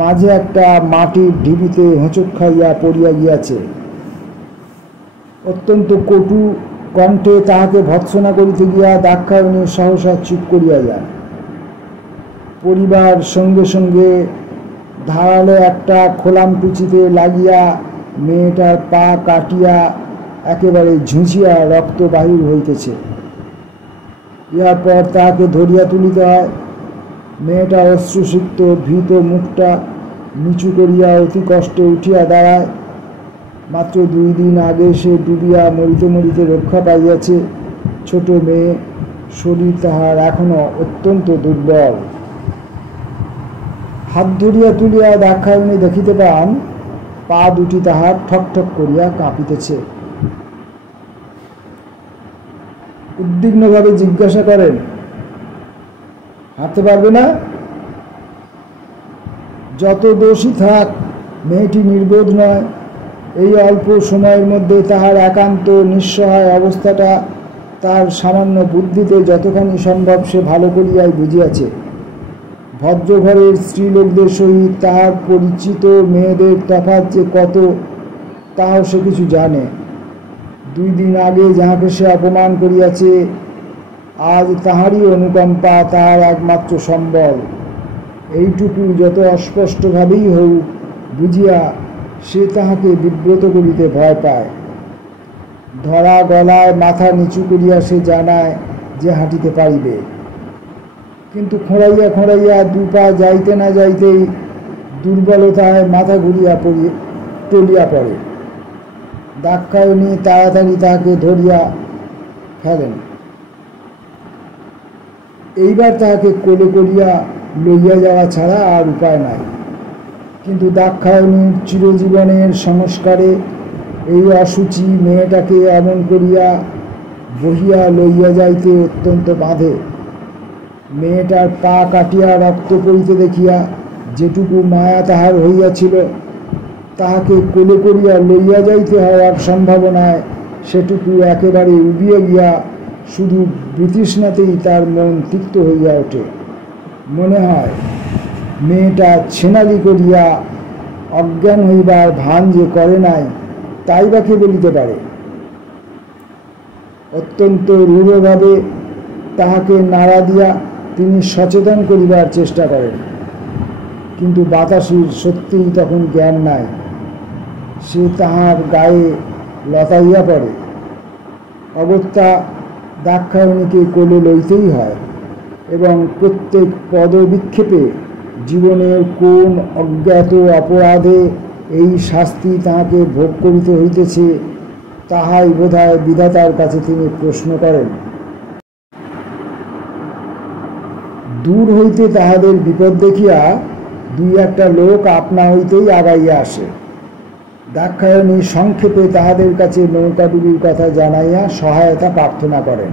মাঝে একটা মাটির ঢিবিতে হোঁচট খাইয়া পড়িয়া গিয়াছে। অত্যন্ত কটু কণ্ঠে তাহাকে ভৎসনা করিতে গিয়া দাক্ষায়ণী সহসা চুপ করিয়া যায়। পরিবার সঙ্গে সঙ্গে ধারালো একটা খোলামকুচিতে লাগিয়া মেয়েটার পা কাটিয়া একেবারে ঝুঁঝিয়া রক্ত বাহির হইতেছে। ইহার পর তাহাকে ধরিয়া তুলিতে হয়। মেয়েটা অশ্রুসিক্ত ভীত মুখটা নিচু করিয়া অতি কষ্টে উঠিয়া দাঁড়ায়। মাত্র 2 দিন আগে সে ডুবিয়া মরিতে মরিতে রক্ষা পাইয়াছে। ছোট মেয়ে, শরীর তাহার এখনো অত্যন্ত দুর্বল। হাত ধরিয়া তুলিয়া দাক্ষায়ণী দেখিতে পান পা দুটি তাহার ঠক ঠক করিয়া কাঁপিতেছে। উদ্বিগ্নভাবে জিজ্ঞাসা করেন, হাঁটতে পারবে না? যত দোষী থাক, মেয়েটি নির্বোধ নয়। এই অল্প সময়ের মধ্যে তাহার একান্ত নিঃসহায় অবস্থাটা তার সামান্য বুদ্ধিতে যতখানি সম্ভব সে ভালো করিয়াই বুঝিয়াছে। ভদ্রঘরের স্ত্রীলোকদের সহিত তাহার পরিচিত মেয়েদের তফাৎ যে কত, তাহাও সে কিছু জানে। 2 দিন আগে যাহাকে সে অপমান করিয়াছে, আজ তাহারই অনুকম্পা তাহার একমাত্র সম্বল। এইটুকু যত অস্পষ্টভাবেই হোক বুঝিয়া সে তাহাকে বিব্রত করিতে ভয় পায়। ধরা গলায় মাথা নিচু করিয়া সে জানায় যে হাঁটিতে পারিবে, কিন্তু খোঁড়াইয়া খোঁড়াইয়া 2 পা যাইতে না যাইতেই দুর্বলতায় মাথা ঘুরিয়া টলিয়া পড়ে। দাক্ষায়ণী তাড়াতাড়ি তাহাকে ধরিয়া ফেলেন। এইবার তাহাকে কোলে করিয়া লইয়া যাওয়া ছাড়া আর উপায় নাই। কিন্তু দাক্ষায়ণীর চিরজীবনের সংস্কারে এই অসুচি মেয়েটাকে এমন করিয়া বহিয়া লইয়া যাইতে অত্যন্ত বাঁধে। মেয়েটার পা কাটিয়া রক্ত পড়িতে দেখিয়া যেটুকু মায়া তাহার হইয়াছিল, তাহাকে কোলে করিয়া লইয়া যাইতে হওয়ার সম্ভাবনায় সেটুকু একেবারে উবিয়ে গিয়া শুধু বিতৃষ্ণাতেই তার মন তিক্ত হইয়া ওঠে। মনে হয় মেয়েটা ছেনালি করিয়া অজ্ঞান হইবার ভান যে করে নাই, তাই বা কে বলিতে পারে। অত্যন্ত রূঢ়ভাবে তাহাকে নাড়া দিয়া তিনি সচেতন করিবার চেষ্টা করেন, কিন্তু বাতাসির সত্যিই তখন জ্ঞান নাই। সে তাহার গায়ে লতাইয়া পড়ে। অগত্যা দাক্ষায়ণীকে কোলে লইতেই হয়, এবং প্রত্যেক পদবিক্ষেপে জীবনের কোন অজ্ঞাত অপরাধে এই শাস্তি তাহাকে ভোগ করিতে হইতেছে, তাহাই বোধহয় বিধাতার কাছে তিনি প্রশ্ন করেন। দূর হইতে তাহাদের বিপদ দেখিয়া 2-1টা লোক আপনা হইতেই আগাইয়া আসে। দাক্ষায়ণী সংক্ষেপে তাহাদের কাছে নৌকাডুবির কথা জানাইয়া সহায়তা প্রার্থনা করেন।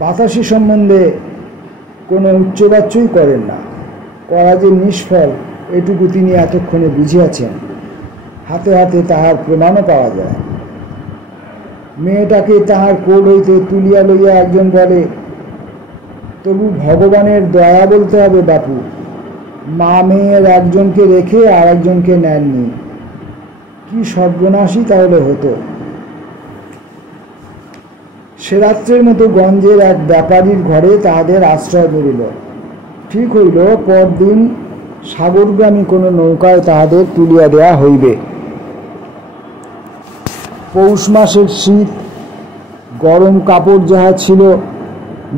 বাতাসি সম্বন্ধে কোনো উচ্চবাচ্যই করেন না। করা যে নিষ্ফল এটুকু তিনি এতক্ষণে বুঝিয়াছেন। হাতে হাতে তাহার প্রমাণও পাওয়া যায়। মেয়েটাকে তাহার কোল হইতে তুলিয়া লইয়া একজন বলে, তবু ভগবানের দয়া বলতে হবে বাপু, মা মেয়ের একজনকে রেখে আর একজনকে নেননি। কি সর্বনাশী তাহলে হতো। সে রাত্রের মতো গঞ্জের এক ব্যাপারীর ঘরে তাহাদের আশ্রয় মিলিল। ঠিক হইল পরদিন সাগরগামী কোনো নৌকায় তাহাদের তুলিয়া দেয়া হইবে। পৌষ মাসের শীত, গরম কাপড় যাহা ছিল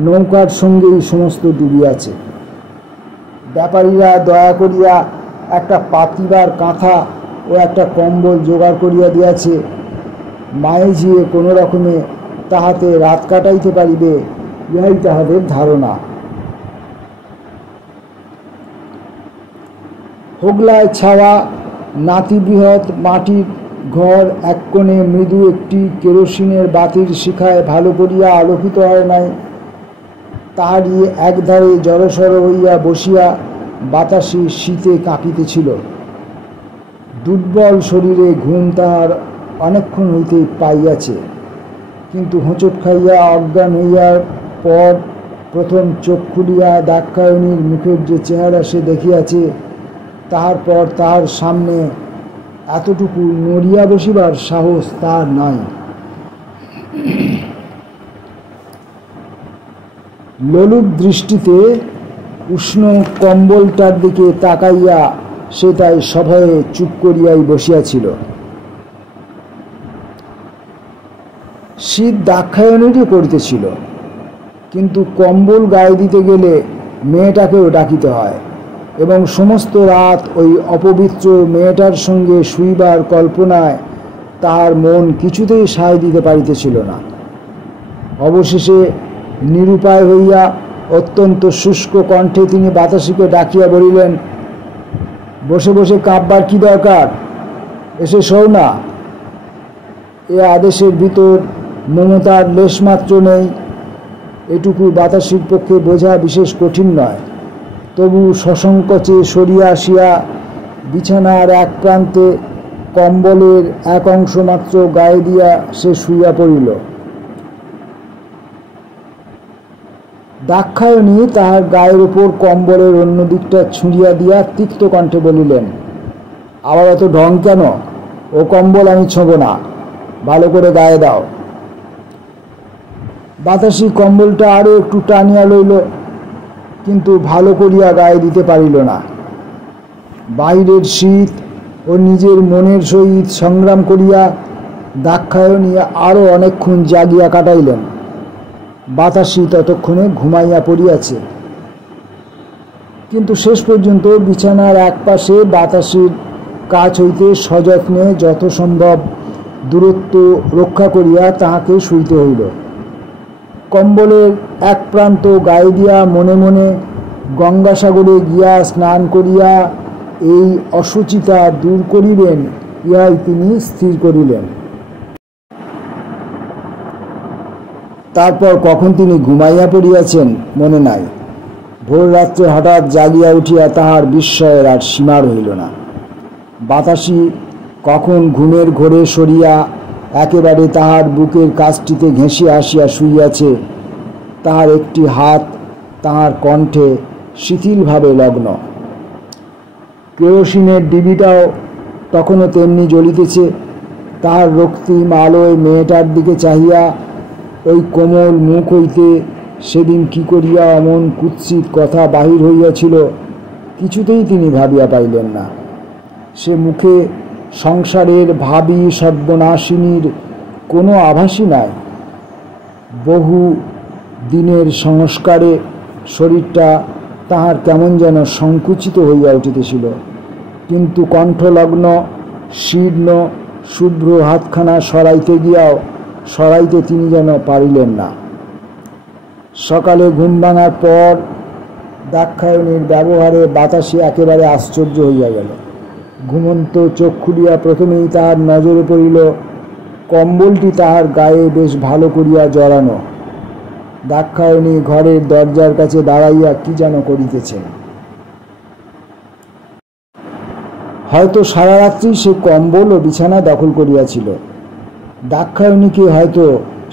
নৌকার সঙ্গেই সমস্ত ডুবিয়াছে। ব্যাপারীরা দয়া করিয়া একটা পাতিবার কাঁথা ও একটা কম্বল জোগাড় করিয়া দিয়াছে। মায়ে ঝিয়ে কোনো রকমে তাহাতে রাত কাটাইতে পারিবে, ইহাই তাহাদের ধারণা। হোগলায় ছাওয়া নাতিবৃহৎ মাটির ঘর এক কোণে মৃদু একটি কেরোসিনের বাতির শিখায় ভালো করিয়া আলোকিত হয় নাই। তাহারই একধারে জড়সড় হইয়া বসিয়া বাতাসি শীতে কাঁপিতেছিল। দুর্বল শরীরে ঘুম তাহার অনেকক্ষণ হইতে পাইয়াছে, কিন্তু হোঁচট খাইয়া অজ্ঞান হইয়ার পর প্রথম চোখ খুলিয়া দাক্ষায়ণীর মুখের যে চেহারা সে দেখিয়াছে, তাহার পর তাহার সামনে এতটুকু নড়িয়া বসিবার সাহস তাহার নাই। লোলুপ দৃষ্টিতে উষ্ণ কম্বলটার দিকে তাকাইয়া সে তাই সভয়ে চুপ করিয়াই বসিয়াছিল। শীত দাক্ষায়ণীরই করিতেছিল, কিন্তু কম্বল গায়ে দিতে গেলে মেয়েটাকেও ডাকিতে হয়, এবং সমস্ত রাত ওই অপবিত্র মেয়েটার সঙ্গে শুইবার কল্পনায় তাহার মন কিছুতেই সায় দিতে পারিতেছিল না। অবশেষে নিরুপায় হইয়া অত্যন্ত শুষ্ক কণ্ঠে তিনি বাতাসিকে ডাকিয়া বলিলেন, বসে বসে কাঁপবার কি দরকার, এসে শোও না। এ আদেশের ভিতর মমতার লেশমাত্র নেই, এটুকু বাতাসির পক্ষে বোঝা বিশেষ কঠিন নয়। তবু সসংকোচে সরিয়া আসিয়া বিছানার এক প্রান্তে কম্বলের এক অংশ মাত্র গায়ে দিয়া সে শুইয়া পড়িল। দাক্ষায়ণী তাহার গায়ের উপর কম্বলের অন্য দিকটা ছুঁড়িয়া দিয়া তিক্ত কণ্ঠে বলিলেন, আবার এত ঢং কেন? ও কম্বল আমি ছোঁব না, ভালো করে গায়ে দাও। বাতাসি কম্বলটা আরও একটু টানিয়া লইল, কিন্তু ভালো করিয়া গায়ে দিতে পারিল না। বাহিরের শীত ও নিজের মনের সহিত সংগ্রাম করিয়া দাক্ষায়ণী আরও অনেকক্ষণ জাগিয়া কাটাইলেন। বাতাসি ততক্ষণে ঘুমাইয়া পড়িয়াছে, কিন্তু শেষ পর্যন্ত বিছানার এক পাশে বাতাসির কাছ হইতে সযত্নে যত সম্ভব দূরত্ব রক্ষা করিয়া তাহাকে শুইতে হইল। কম্বলের এক প্রান্ত গায়ে দিয়া মনে মনে গঙ্গাসাগরে গিয়া স্নান করিয়া এই অসুচিতা দূর করিবেন, ইহাই তিনি স্থির করিলেন। তারপর কখন তিনি ঘুমাইয়া পড়িয়াছেন মনে নাই। ভোর রাত্রে হঠাৎ জাগিয়া উঠিয়া তাহার বিস্ময়ের আর সীমা রহিল না। বাতাসি কখন ঘুমের ঘোরে সরিয়া একেবারে তাহার বুকের কাছটিতে ঘেঁষিয়া আসিয়া শুইয়াছে, তাহার একটি হাত তাহার কণ্ঠে শিথিলভাবে লগ্ন। কেরোসিনের ডিবিটাও তখনও তেমনি জ্বলিতেছে। তাহার রক্তিম আলোয় মেয়েটার দিকে চাহিয়া ওই কোমল মুখ হইতে সেদিন কি করিয়া অমন কুৎসিত কথা বাহির হইয়াছিল, কিছুতেই তিনি ভাবিয়া পাইলেন না। সে মুখে সংসারের ভাবী সর্বনাশিনীর কোনো আভাসই নাই। বহু দিনের সংস্কারে শরীরটা তাহার কেমন যেন সংকুচিত হইয়া উঠিতেছিল, কিন্তু কণ্ঠলগ্ন শীর্ণ শুভ্র হাতখানা সরাইতে গিয়াও সরাইতে তিনি যেন পারিলেন না। সকালে ঘুম ভাঙার পর দাক্ষায়ণীর ব্যবহারে বাতাসি একেবারে আশ্চর্য হইয়া গেল। ঘুমন্ত চোখ খুলিয়া প্রথমেই তাহার নজরে পড়িল কম্বলটি তাহার গায়ে বেশ ভালো করিয়া জড়ানো। দাক্ষায়ণী ঘরের দরজার কাছে দাঁড়াইয়া কি যেন করিতেছেন। হয়তো সারা রাত্রি সে কম্বল ও বিছানা দখল করিয়াছিল। দাক্ষায়ণীকে হয়তো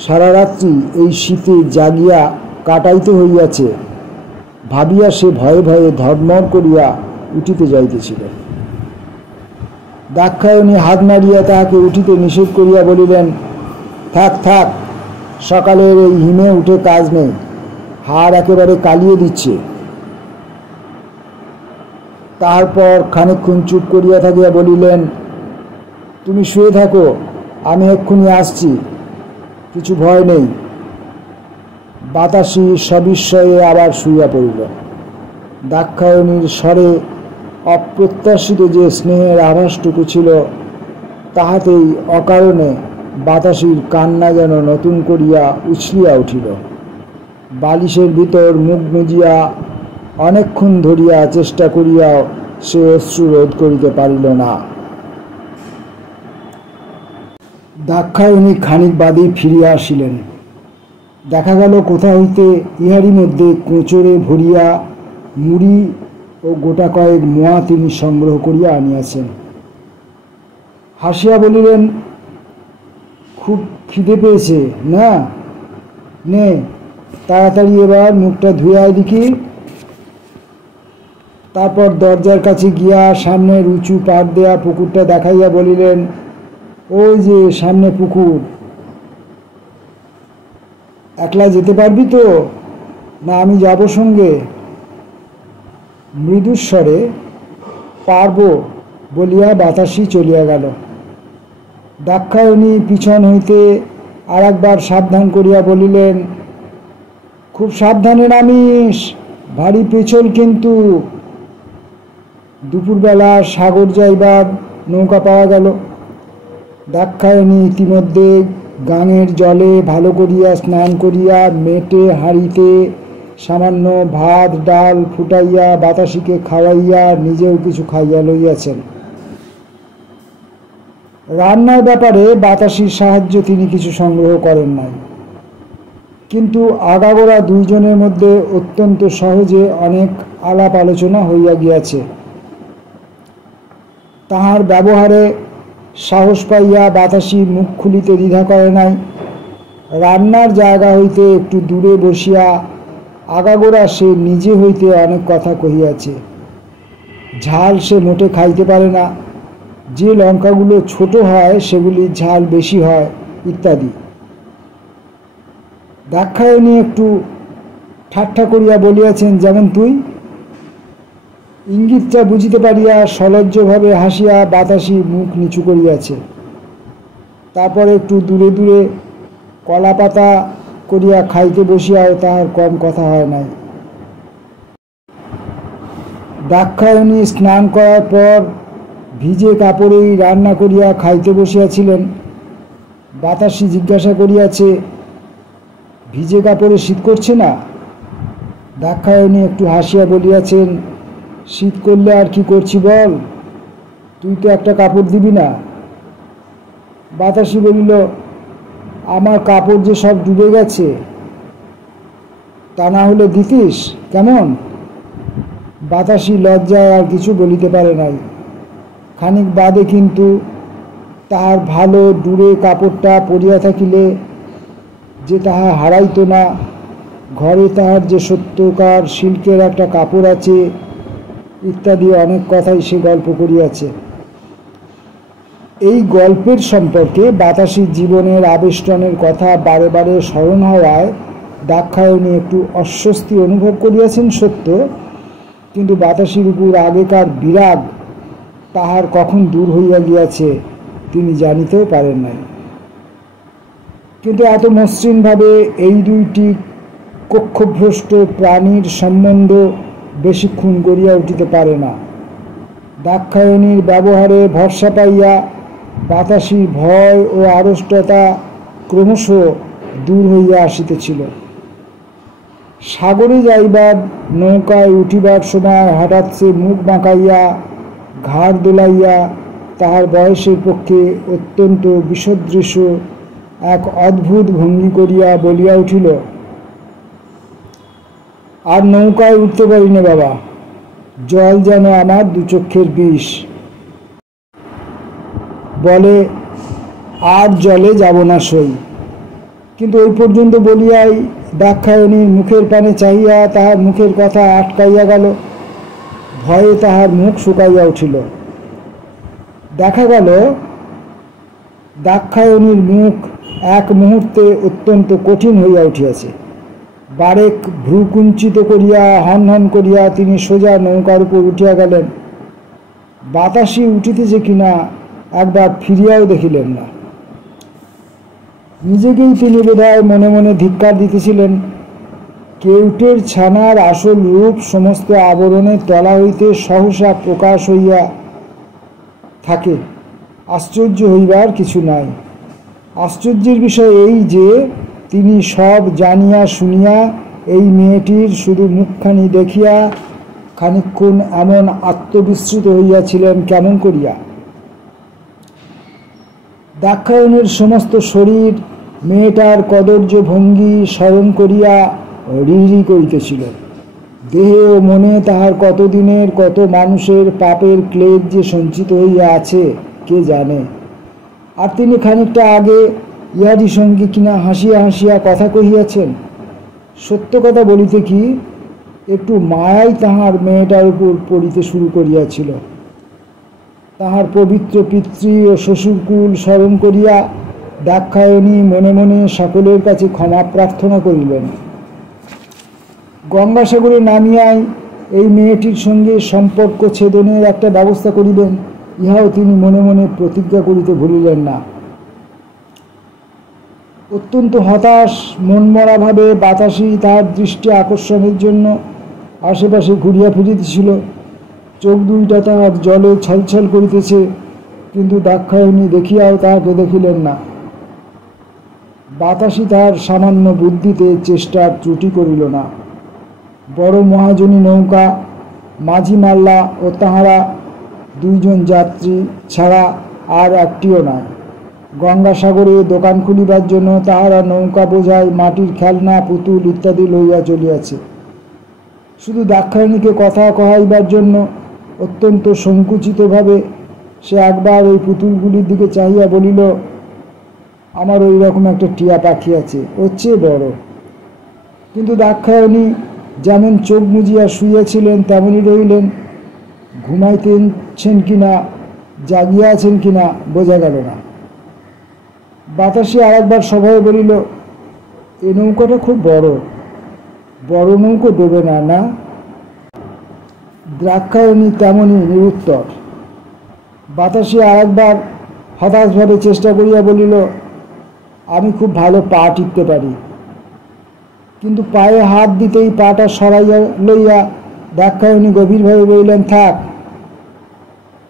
সারা রাত্রি এই শীতে জাগিয়া কাটাইতে হইয়াছে ভাবিয়া সে ভয়ে ভয়ে ধর্মড় করিয়া উঠিতে যাইতেছিল। দাক্ষায়ণী হাত নাড়িয়া তাহাকে উঠিতে নিষেধ করিয়া বলিলেন, থাক থাক, সকালের এই হিমে উঠে কাজ নেই, হাড় একেবারে কালিয়ে দিচ্ছে। তারপর খানিকক্ষণ চুপ করিয়া থাকিয়া বলিলেন, তুমি শুয়ে থাকো, আমি এক্ষুনি আসছি, কিছু ভয় নেই। বাতাসি সবিস্ময়ে আবার শুইয়া পড়িল। দাক্ষায়ণীর স্বরে অপ্রত্যাশিত যে স্নেহের আভাসটুকু ছিল, তাহাতেই অকারণে বাতাসির কান্না যেন নতুন করিয়া উছলিয়া উঠিল। বালিশের ভিতর মুখ গুঁজিয়া অনেকক্ষণ ধরিয়া চেষ্টা করিয়াও সে অশ্রু রোধ করিতে পারিল না। দাক্ষায়ণী খানিক বাদেই ফিরিয়া আসিলেন। দেখা গেল কোথা হইতে ইহারই মধ্যে কোঁচরে ভরিয়া মুড়ি ও গোটা কয়েক মোয়া তিনি সংগ্রহ করিয়া আনিয়াছেন। হাসিয়া বলিলেন, খুব খিদে পেয়েছে না? নে, তাড়াতাড়ি এবার মুখটা ধুয়ে আয় দেখি। তারপর দরজার কাছে গিয়া সামনের উঁচু পাড় দেয়া পুকুরটা দেখাইয়া বলিলেন, ওই যে সামনে পুকুর, একলা যেতে পারবি তো, না আমি যাব সঙ্গে? মৃদুস্বরে পারব বলিয়া বাতাসি চলিয়া গেল। দাক্ষায়ণী পিছন হইতে আর একবার সাবধান করিয়া বলিলেন, খুব সাবধানে নামিস, ভারী পেছল কিন্তু। দুপুরবেলা সাগর যাইবার নৌকা পাওয়া গেল। দাক্ষায়ণী ইতিমধ্যে গাঙের জলে ভালো করিয়া স্নান করিয়া মেটে হাঁড়িতে সামান্য ভাত ডাল ফুটাইয়া বাতাসিকে খাওয়াইয়া নিজেও কিছু খাইয়া লইয়াছেন। রান্নার ব্যাপারে বাতাসির সাহায্য তিনি কিছু সংগ্রহ করেন নাই, কিন্তু আগাগোড়া দুইজনের মধ্যে অত্যন্ত সহজে অনেক আলাপ আলোচনা হইয়া গিয়াছে। তাহার ব্যবহারে সাহস পাইয়া বাতাসি মুখ খুলিতে দ্বিধা করে নাই। রান্নার জায়গা হইতে একটু দূরে বসিয়া আগাগোড়া সে নিজে হইতে অনেক কথা কহিয়াছে। ঝাল সে মোটে খাইতে পারে না, যে লঙ্কাগুলো ছোট হয় সেগুলির ঝাল বেশি হয় ইত্যাদি। দাক্ষায়ণী একটু ঠাট্টা করিয়া বলিয়াছেন, যেমন তুই। ইঙ্গিতটা বুঝিতে পারিয়া সলজ্জভাবে হাসিয়া বাতাসি মুখ নিচু করিয়াছে। তারপর একটু দূরে দূরে কলা পাতা করিয়া খাইতে বসিয়াও তাহার কম কথা হয় নাই। দাক্ষায়ণী স্নান করার পর ভিজে কাপড়েই রান্না করিয়া খাইতে বসিয়াছিলেন। বাতাসি জিজ্ঞাসা করিয়াছে, ভিজে কাপড়ে শীত করছে না? দাক্ষায়ণী একটু হাসিয়া বলিয়াছেন, শীত করলে আর কি করছি বল, তুই তো একটা কাপড় দিবি না। বাতাসি বলিল, আমার কাপড় যে সব ডুবে গেছে, তা না হলে দিতিস কেমন? বাতাসি লজ্জায় আর কিছু বলিতে পারে নাই। খানিক বাদে কিন্তু তাহার ভালো ডুরে কাপড়টা পরিয়া থাকিলে যে তাহা হারাইত না, ঘরে তাহার যে সত্যকার সিল্কের একটা কাপড় আছে ইত্যাদি অনেক কথাই সে গল্প করিয়াছে। এই গল্পের সম্পর্কে বাতাসির জীবনের আবেষ্টনের কথা বারে বারে স্মরণ হওয়ায় দাক্ষায়ণী একটু অস্বস্তি অনুভব করিয়াছেন সত্য, কিন্তু বাতাসির উপর আগেকার বিরাগ তাহার কখন দূর হইয়া গিয়াছে তিনি জানিতেও পারেন নাই। কিন্তু এত মসৃণভাবে এই দুইটি কক্ষভ্রষ্ট প্রাণীর সম্বন্ধ বেশিক্ষণ গড়িয়া উঠিতে পারে না। দাক্ষায়ণীর ব্যবহারে ভরসা পাইয়া বাতাসির ভয় ও আড়ষ্টতা ক্রমশ দূর হইয়া আসিতেছিল। সাগরে যাইবার নৌকায় উঠিবার সময় হঠাৎ সে মুখ বাঁকাইয়া ঘাড় দোলাইয়া তাহার বয়সের পক্ষে অত্যন্ত বিসদৃশ এক অদ্ভুত ভঙ্গি করিয়া বলিয়া উঠিল, আর নৌকায় উঠতে পারি না বাবা, জল যেন আমার দু চক্ষের বিষ। বলে, আর জলে যাব না সই। কিন্তু ওই পর্যন্ত বলিয়াই দাক্ষায়ণীর মুখের পানে চাহিয়া তাহার মুখের কথা আটকাইয়া গেল। ভয়ে তাহার মুখ শুকাইয়া উঠিল। দেখা গেল দাক্ষায়ণীর মুখ এক মুহূর্তে অত্যন্ত কঠিন হইয়া উঠিয়াছে। বারেক ভ্রু কুঞ্চিত করিয়া হন হন করিয়া তিনি সোজা নৌকার উপর উঠিয়া গেলেন। বাতাসি উঠিতেছে কিনা একবার ফিরিয়াও দেখিলেন না। নিজেকেই তিনি বোধহয় মনে মনে ধিক্কার দিতেছিলেন। কেউটের ছানার আসল রূপ সমস্ত আবরণের তলা হইতে সহসা প্রকাশ হইয়া থাকে, আশ্চর্য হইবার কিছু নাই। আশ্চর্যের বিষয় এই যে তিনি সব জানিয়া শুনিয়া এই মেয়েটির শুধু মুখখানি দেখিয়া খানিকক্ষণ এমন আত্মবিস্মৃত হইয়াছিলেন কেমন করিয়া। দাক্ষায়ণীর সমস্ত শরীর মেয়েটার কদর্য ভঙ্গি স্মরণ করিয়া রিরি করিতেছিল। দেহে ও মনে তাহার কতদিনের কত মানুষের পাপের ক্লেদ যে সঞ্চিত হইয়া আছে কে জানে। আর তিনি খানিকটা আগে ইহারি সঙ্গে কিনা হাসিয়া হাসিয়া কথা কহিয়াছেন। সত্য কথা বলিতে কি, একটু মায়াই তাহার মেয়েটার উপর পড়িতে শুরু করিয়াছিল। তাহার পবিত্র পিতৃ ও শ্বশুরকুল স্মরণ করিয়া দাক্ষায়ণী মনে মনে সকলের কাছে ক্ষমা প্রার্থনা করিলেন। গঙ্গাসাগরে নামিয়াই এই মেয়েটির সঙ্গে সম্পর্ক ছেদনের একটা ব্যবস্থা করিবেন, ইহাও তিনি মনে মনে প্রতিজ্ঞা করিতে ভুলিলেন না। অত্যন্ত হতাশ মনমরাভাবে বাতাসি তাহার দৃষ্টি আকর্ষণের জন্য আশেপাশে ঘুরিয়া ফিরিতেছিল। চোখ দুইটা তাহার জলে ছলছল করিতেছে, কিন্তু দাক্ষায়ণী দেখিয়াও তাহাকে দেখিলেন না। বাতাসি তাহার সামান্য বুদ্ধিতে চেষ্টার ত্রুটি করিল না। বড় মহাজনী নৌকা, মাঝি মাল্লা ও তাহারা দুইজন যাত্রী ছাড়া আর একটিও নাই। গঙ্গাসাগরে দোকান খুলিবার জন্য তাহারা নৌকা বোঝায় মাটির খেলনা, পুতুল ইত্যাদি লইয়া চলিয়াছে। শুধু দাক্ষায়ণীকে কথা কহাইবার জন্য অত্যন্ত সংকুচিতভাবে সে একবার ওই পুতুলগুলির দিকে চাহিয়া বলিল, আমার ওই রকম একটা টিয়া পাখি আছে, ওর চেয়ে বড়। কিন্তু দাক্ষায়ণী যেমন চোখ মুজিয়া শুয়েছিলেন তেমনই রইলেন। ঘুমাইতেছেন কিনা জাগিয়া আছেন কিনা বোঝা গেল না। বাতাসে আরেকবার সভয়ে বলিল, এ নৌকাটা খুব বড়, বড় নৌকো ডোবে না, না? দ্রাক্ষায়ণী তেমনই নিরুত্তর। বাতাসে আরেকবার হতাশভাবে চেষ্টা করিয়া বলিল, আমি খুব ভালো পা টিপতে পারি। কিন্তু পায়ে হাত দিতেই পাটা সরাইয়া লইয়া দ্রাক্ষায়ণী গভীরভাবে বলিলেন, থাক।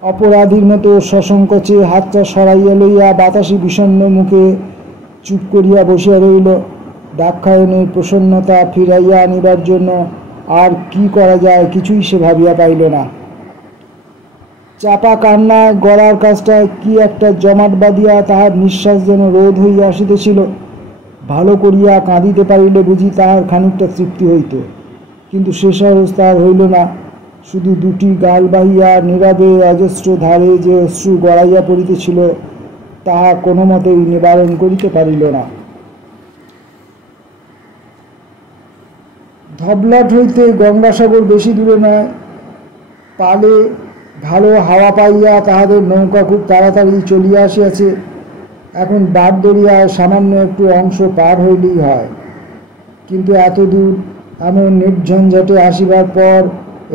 অপরাধীর মতো সসংকোচে হাতটা সরাইয়া লইয়া বাতাসে বিষণ্ণ মুখে চুপ করিয়া বসিয়া রইল। দ্রাক্ষায়ণীর প্রসন্নতা ফিরাইয়া আনিবার জন্য আর কি করা যায় কিছুই সে ভাবিয়া পাইল না। চাপা কান্নায় গলার কাছটায় কি একটা জমাট বাঁধিয়া তাহার নিঃশ্বাস যেন রোধ হইয়া আসিতেছিল। ভালো করিয়া কাঁদিতে পারিলে বুঝি তাহার খানিকটা তৃপ্তি হইত, কিন্তু সে সাহস তাহার হইল না। শুধু দুটি গাল বাহিয়া নীরবে অজস্র ধারে যে অশ্রু গড়াইয়া পড়িতেছিল তাহা কোনো মতেই নিবারণ করিতে পারিল না। ধবলাট হইতে গঙ্গাসাগর বেশি দূরে নয়। পালে ভালো হাওয়া পাইয়া তাহাদের নৌকা খুব তাড়াতাড়ি চলিয়া আসিয়াছে। এখন বাগদরিয়ায় সামান্য একটু অংশ পার হইলেই হয়, কিন্তু এত দূর এমন নির্ঝঞ্ঝাটে আসিবার পর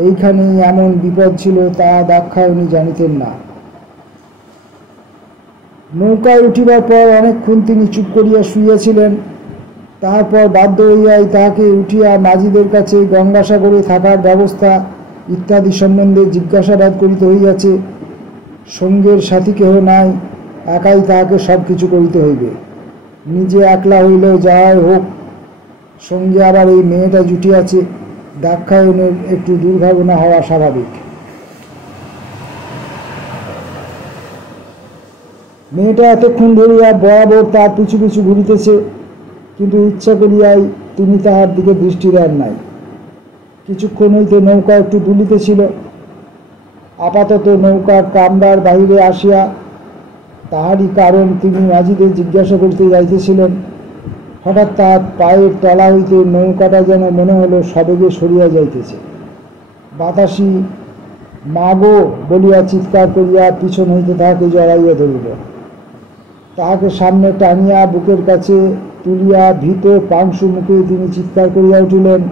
এইখানেই এমন বিপদ ছিল তা দ্রাক্ষায়ণী জানিতেন না। নৌকায় উঠিবার পর অনেকক্ষণ তিনি চুপ করিয়া শুইয়াছিলেন। তারপর বাধ্য হইয়াই তাহাকে উঠিয়া মাঝিদের কাছে গঙ্গাসাগরে থাকার ব্যবস্থা ইত্যাদি সম্বন্ধে জিজ্ঞাসাবাদ করিতে হইয়াছে। সঙ্গের সাথী কেহ নাই, একাই তাহাকে সব কিছু করিতে হইবে। নিজে একলা হইলেও যাহাই হোক, সঙ্গে আবার এই মেয়েটা জুটিয়াছে, দ্রাক্ষায়ণের একটু দুর্ভাবনা হওয়া স্বাভাবিক। মেয়েটা এতক্ষণ ধরিয়া বরাবর তার পিছু পিছু ঘুরিতেছে, কিন্তু ইচ্ছা করিয়াই তিনি তাহার দিকে দৃষ্টি দেন নাই। কিছুক্ষণ হইতে নৌকা একটু দুলিতেছিল। আপাতত নৌকার কামরার বাহিরে আসিয়া তাহারই কারণ তিনি মাঝিদের জিজ্ঞাসা করিতে যাইতেছিলেন। হঠাৎ তাহার পায়ের তলা হইতে নৌকাটা যেন মনে হলো সবেগে সরিয়া যাইতেছে। বাতাসি মাগো বলিয়া চিৎকার করিয়া পিছন হইতে তাহাকে জড়াইয়া ধরিল। তাহাকে সামনে টানিয়া বুকের কাছে তুলিয়া ভীত পাংশু মুখে তিনি চিৎকার করিয়া উঠিলেন।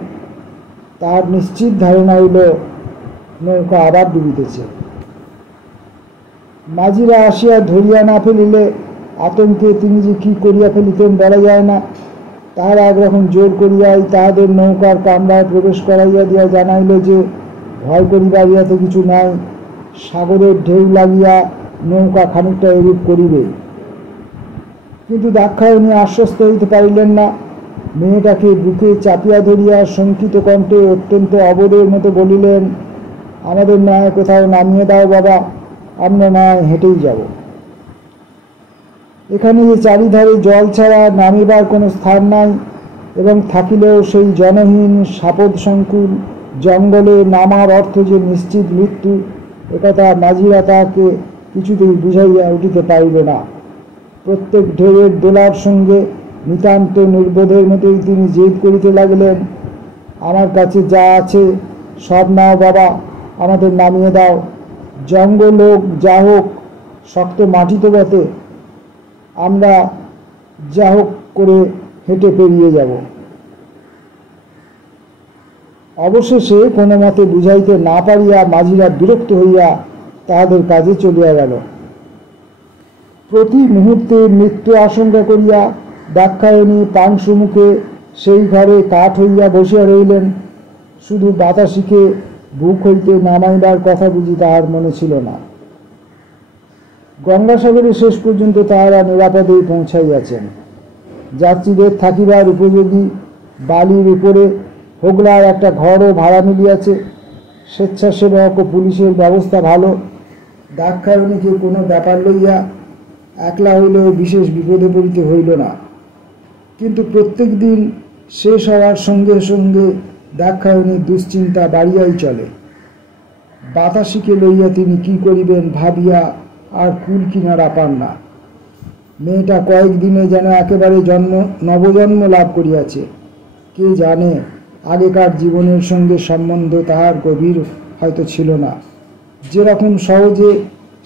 তাহার নিশ্চিত ধারণা হইল নৌকা আবার ডুবিতেছে। মাঝিরা আসিয়া ধরিয়া না ফেলিলে আতঙ্কে তিনি যে কি করিয়া ফেলিতেন বলা যায় না। তাহারা একরকম জোর করিয়াই তাহাদের নৌকার কামরায় প্রবেশ করাইয়া দিয়া জানাইল যে ভয় করিবার ইহাতে কিছু নাই, সাগরের ঢেউ লাগিয়া নৌকা খানিকটা এরূপ করিবে। কিন্তু দ্রাক্ষায়ণী আশ্বস্ত হইতে পারিলেন না। মেয়েটাকে বুকে চাপিয়া ধরিয়া শঙ্কিত কণ্ঠে অত্যন্ত অবোধের মতো বলিলেন, আমাদের নয় কোথাও নামিয়ে দাও বাবা, আমরা নয় হেঁটেই যাব। এখানে যে চারিধারে জল ছাড়া নামিবার কোনো স্থান নাই, এবং থাকিলেও সেই জনহীন সাপদ সংকুল জঙ্গলে নামার অর্থ যে নিশ্চিত মৃত্যু, একথা মাঝিরা তাহাকে কিছুতেই বুঝাইয়া উঠিতে পারিল না। প্রত্যেক ঢেউয়ের দোলার সঙ্গে নিতান্ত নির্বোধের মতোই তিনি জেদ করিতে লাগলেন, আমার কাছে যা আছে সব নাও বাবা, আমাদের নামিয়ে দাও। জঙ্গল হোক যা হোক, শক্ত মাটি তো বটে, আমরা যা হোক করে হেঁটে পেরিয়ে যাব। অবশেষে কোনো মতে বুঝাইতে না পারিয়া মাঝিরা বিরক্ত হইয়া তাহাদের কাজে চলিয়া গেল। প্রতি মুহূর্তে মৃত্যু আশঙ্কা করিয়া দ্রাক্ষায়ণী পাংশু মুখে সেই ঘরে কাঠ হইয়া বসিয়া রইলেন। শুধু বাতাসিকে বুক হইতে নামাইবার কথা বুঝি তাহার মনে ছিল না। গঙ্গাসাগরে শেষ পর্যন্ত তাহারা নিরাপদেই পৌঁছাইয়াছেন। যাত্রীদের থাকিবার উপযোগী বালির উপরে হোগলার একটা ঘরও ভাড়া মিলিয়াছে। স্বেচ্ছাসেবক ও পুলিশের ব্যবস্থা ভালো। দ্রাক্ষায়ণীকে কোনো ব্যাপার লইয়া একলা হইলেও বিশেষ বিপদে পড়িতে হইল না। কিন্তু প্রত্যেক দিন শেষ হওয়ার সঙ্গে সঙ্গে দ্রাক্ষায়ণীর দুশ্চিন্তা বাড়িয়াই চলে। বাতাসিকে লইয়া তিনি কি করিবেন ভাবিয়া আর কুল কিনারা পান না। মেয়েটা কয়েকদিনে যেন একেবারে নবজন্ম লাভ করিয়াছে। কে জানে আগেকার জীবনের সঙ্গে সম্বন্ধ তাহার গভীর হয়তো ছিল না। যেরকম সহজে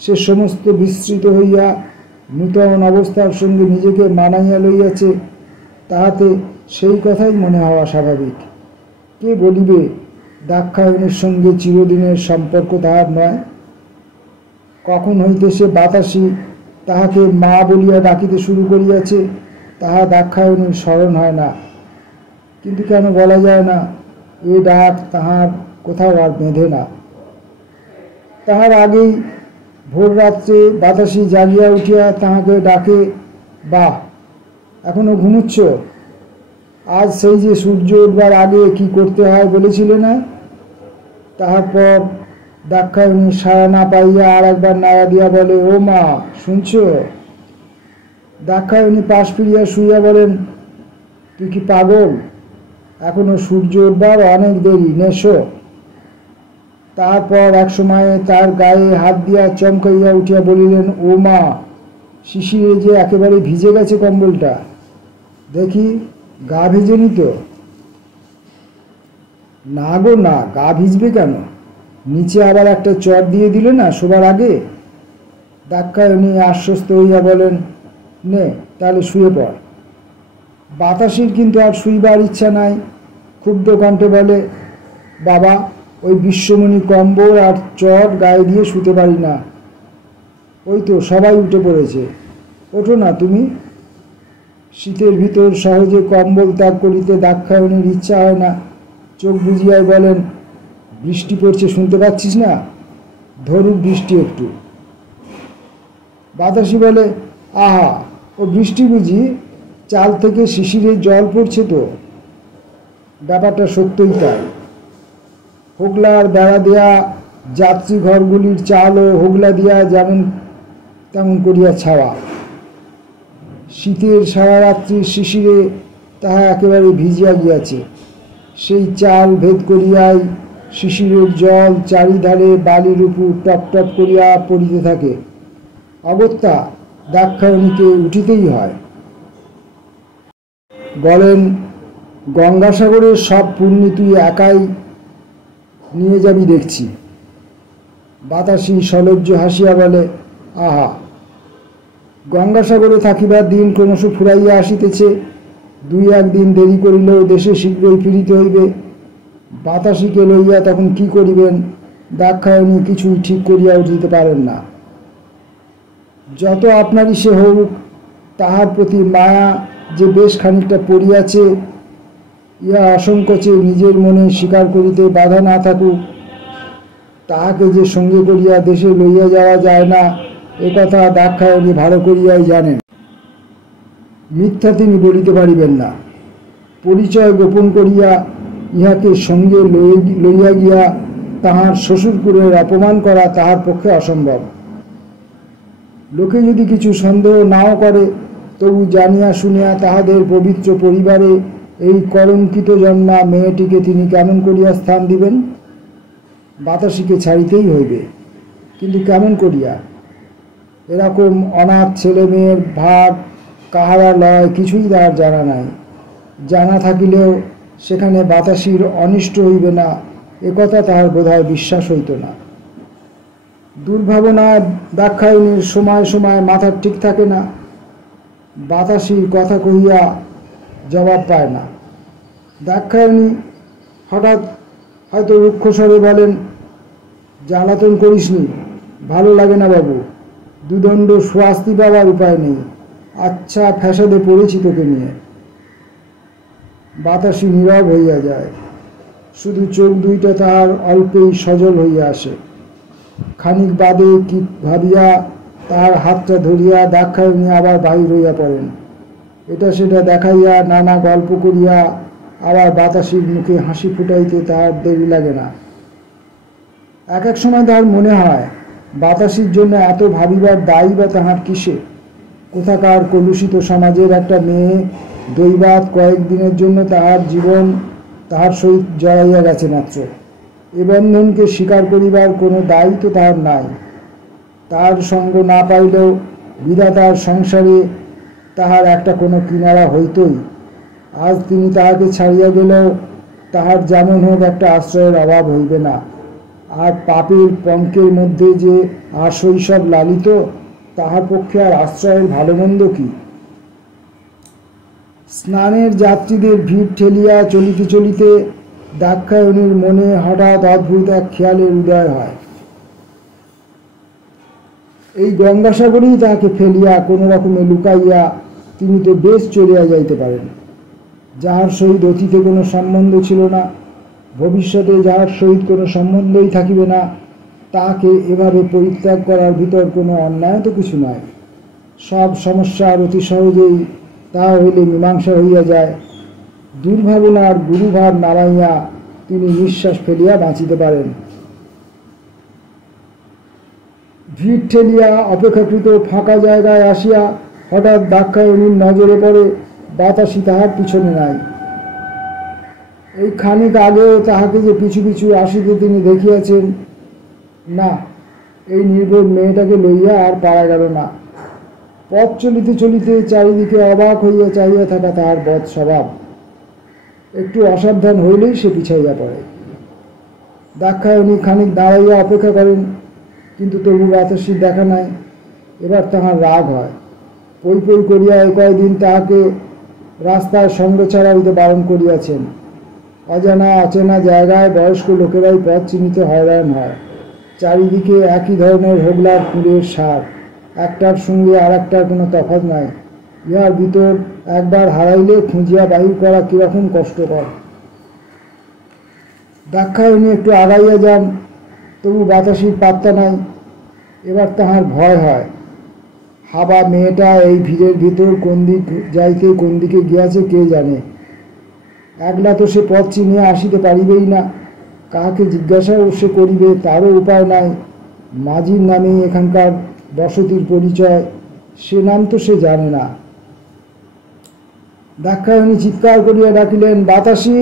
সে সমস্ত বিস্মৃত হইয়া নূতন অবস্থার সঙ্গে নিজেকে মানাইয়া লইয়াছে, তাহাতে সেই কথাই মনে হওয়া স্বাভাবিক। কে বলিবে দাক্ষায়ণীর সঙ্গে চিরদিনের সম্পর্ক তাহার নয়? কখন হইতে সে বাতাসী তাহাকে মা বলিয়া ডাকিতে শুরু করিয়াছে, তাহা দাক্ষায়ণীর স্মরণ হয় না। কিন্তু কেন বলা যায় না, এ ডাক তাহার কোথাও আর বেঁধে না। তাহার আগেই ভোর রাত্রে বাতাসী জাগিয়া উঠিয়া তাহাকে ডাকে, বাহ, এখনো ঘুমুচ্ছ? আজ সেই যে সূর্য উঠবার আগে কি করতে হয় বলেছিলে না? তাহার পর দাক্ষায়ণী সাড়া না পাইয়া আর একবার নাড়া দিয়া বলে, ও মা, শুনছ? দাক্ষায়ণী পাশ ফিরিয়া শুইয়া বলেন, তুই কি পাগল? এখনো সূর্য উঠবার অনেক দেরি, নেশো। তারপর এক সময়ে তার গায়ে হাত দিয়া চমকাইয়া উঠিয়া বলিলেন, ও মা, শিশিরে যে একেবারে ভিজে গেছে কম্বলটা, দেখি গা ভিজেনি তো? না গো না, গা ভিজবে কেন? নিচে আবার একটা চট দিয়ে দিলে না শোবার আগে? দাক্ষায়ণী আশ্বস্ত হইয়া বলেন, নে তাহলে শুয়ে পড়। বাতাসীর কিন্তু আর শুইবার ইচ্ছা নাই। ক্ষুব্ধ কণ্ঠে বলে, বাবা, ওই বিশ্বমণি কম্বল আর চট গায়ে দিয়ে শুতে পারি না। ওই তো সবাই উঠে পড়েছে, ওঠো না তুমি। শীতের ভিতর সহজে কম্বল ত্যাগ করিতে দাক্ষায়ণীর ইচ্ছা হয় না। চোখ বুজিয়াই বলেন, বৃষ্টি পড়ছে, শুনতে পাচ্ছিস না? ধরুক বৃষ্টি একটু। বাতাসী বলে, আহা, ও বৃষ্টি বুঝি? চাল থেকে শিশিরে জল পড়ছে তো। ব্যাপারটা সত্যই তাই। হোগলার বেড়া দেয়া যাত্রী ঘরগুলির চালও হোগলা দিয়া যেমন তেমন করিয়া ছাওয়া। শীতের সারা রাত্রির শিশিরে তাহা একেবারে ভিজিয়া গিয়াছে। সেই চাল ভেদ করিয়াই শিশিরের জল চারিধারে বালির উপর টপ টপ করিয়া পড়িতে থাকে। অগত্যা দাক্ষায়ণীকে উঠিতেই হয়। বলেন, গঙ্গাসাগরের সব পুণ্যি তুই একাই নিয়ে যাবি দেখছি। বাতাসী সলজ্জ হাসিয়া বলে, আহা, গঙ্গাসাগরে থাকিবার দিন ক্রমশ ফুরাইয়া আসিতেছে। দুই একদিন দেরি করিলেও দেশে শীঘ্রই ফিরিতে হইবে। বাতাসীকে লইয়া তখন কি করিবেন দাক্ষায়ণী কিছুই ঠিক করিয়া উঠিতে পারেন না। যত আপনারই সে হোক, তাহার প্রতি মায়া যে বেশ খানিকটা পড়িয়াছে, ইহা অসংকোচে নিজের মনে স্বীকার করিতে বাধা না থাকুক। তাহাকে যে সঙ্গে করিয়া দেশে লইয়া যাওয়া যায় না, একথা দাক্ষায়ণী ভালো করিয়াই জানেন। মিথ্যা তিনি বলিতে পারিবেন না। পরিচয় গোপন করিয়া ইহাকে সঙ্গে লইয়া গিয়া তাহার শ্বশুরকুলের অপমান করা তাহার পক্ষে অসম্ভব। লোকে যদি কিছু সন্দেহ নাও করে, তবু জানিয়া শুনিয়া তাহাদের পবিত্র পরিবারে এই কলঙ্কিত জন্মা মেয়েটিকে তিনি কেমন করিয়া স্থান দিবেন? বাতাসীকে ছাড়িতেই হইবে, কিন্তু কেমন করিয়া? এরকম অনাথ ছেলে মেয়ের ভাগ কাহারা লয় কিছুই তাহার জানা নাই। জানা থাকিলেও সেখানে বাতাসীর অনিষ্ট হইবে না, একথা তাহার বোধহয় বিশ্বাস হইত না। দুর্ভাবনায় দাক্ষায়ণীর সময় সময় মাথা ঠিক থাকে না। বাতাসীর কথা কহিয়া জবাব পায় না। দাক্ষায়ণী হঠাৎ হয়তো রুক্ষস্বরে বলেন, জ্বালাতন করিসনি, ভালো লাগে না বাবু, দুদণ্ড শাস্তি পাবার উপায় নেই, আচ্ছা ফ্যাসাদে পড়েছি তোকে নিয়ে। বাতাসী নীরব হইয়া যায়, শুধু চোখ দুইটা তাহার অল্পেই সজল হইয়া আসে। খানিক বাদে কি ভাবিয়া তাহার হাতটা ধরিয়া দাক্ষায়ণী আবার বাহির হইয়া পড়েন। এটা সেটা দেখাইয়া নানা গল্প করিয়া আবার বাতাসীর মুখে হাসি ফুটাইতে তাহার দেরি লাগে না। এক এক সময় তাহার মনে হয়, বাতাসীর জন্য এত ভাবিবার দায়ী বা তাহার কিসে? কোথাকার কলুষিত সমাজের একটা মেয়ে দৈবাত কয়েকদিনের জন্য তাহার জীবন তাহার সহিত জড়াইয়া গেছে মাত্র। এ বন্ধনকে স্বীকার করিবার কোনো দায়ী তো তাহার নাই। তার সঙ্গ না পাইলেও বিধাতার সংসারে তাহার একটা কোনো কিনারা হইতই। আজ তিনি তাহাকে ছাড়িয়া গেলেও তাহার যেমন হোক একটা আশ্রয়ের অভাব হইবে না। আর পাপের পঙ্কের মধ্যে যে আর শৈশব লালিত, তাহার পক্ষে আর আশ্রয়ের ভালো মন্দ কি? স্নানের যাত্রীদের ভিড় ঠেলিয়া চলিতে চলিতে দাক্ষায়ণীর মনে হঠাৎ অদ্ভুত এক খেয়ালের উদয় হয়। এই গঙ্গাসাগরেই তাহাকে ফেলিয়া কোনো রকমে লুকাইয়া তিনি তো বেশ চলিয়া যাইতে পারেন। যাহার সহিত অতীতে কোনো সম্বন্ধ ছিল না, ভবিষ্যতে যাহার সহিত কোনো সম্বন্ধই থাকিবে না, তাহাকে এভাবে পরিত্যাগ করার ভিতর কোনো অন্যায় তো কিছু নয়। সব সমস্যার অতি সহজেই তাহা হইলে মীমাংসা হইয়া যায়। দুর্ভাবনার গুরুভার নামাইয়া তিনি নিঃশ্বাস ফেলিয়া বাঁচিতে পারেন। ভিড় ঠেলিয়া অপেক্ষাকৃত ফাঁকা জায়গায় আসিয়া হঠাৎ দাক্ষায়ণীর নজরে পড়ে বাতাসি তাহার পিছনে নাই। এই খানিক আগেও তাহাকে যে পিছু পিছু আসিতে তিনি দেখিয়াছেন। না, এই নির্বোধ মেয়েটাকে লইয়া আর পারা গেল না। পথ চলিতে চলিতে চারিদিকে অবাক হইয়া চাহিয়া থাকা তাহার বদ স্বভাব। একটু অসাবধান হইলেই সে পিছাইয়া পড়ে। দাক্ষায়ণী খানিক দাঁড়াইয়া অপেক্ষা করেন, কিন্তু তবু বাতাসির দেখা নাই। এবার তাহার রাগ হয়। পই পই করিয়া কয়েকদিন তাহাকে রাস্তার সঙ্গ ছাড়া হইতে বারণ করিয়াছেন। অজানা অচেনা জায়গায় বয়স্ক লোকেরাই পথ চিনিতে হয়রান হয়। চারিদিকে একই ধরনের হোগলার কুঁড়ের সার, একটার সঙ্গে আর একটার কোনো তফাৎ নাই। ইহার ভিতর একবার হারাইলে খুঁজিয়া বাহির করা কিরকম কষ্টকর। দাক্ষায়ণী একটু আগাইয়া যান, তবু বাতাসির পাত্তা নাই। এবার তাহার ভয় হয়। হাবা মেয়েটা এই ভিড়ের ভিতর কোন দিক যাইতে কোন দিকে গিয়াছে কে জানে। একলা তো সে পথ চিনিয়া আসিতে পারিবেই না। কাহাকে জিজ্ঞাসাও সে করিবে তারও উপায় নাই। মাঝির নামেই এখানকার বসতির পরিচয়, সে নাম তো সে জানে না। দাক্ষায়ণী চিৎকার করিয়া ডাকিলেন, বাতাসি!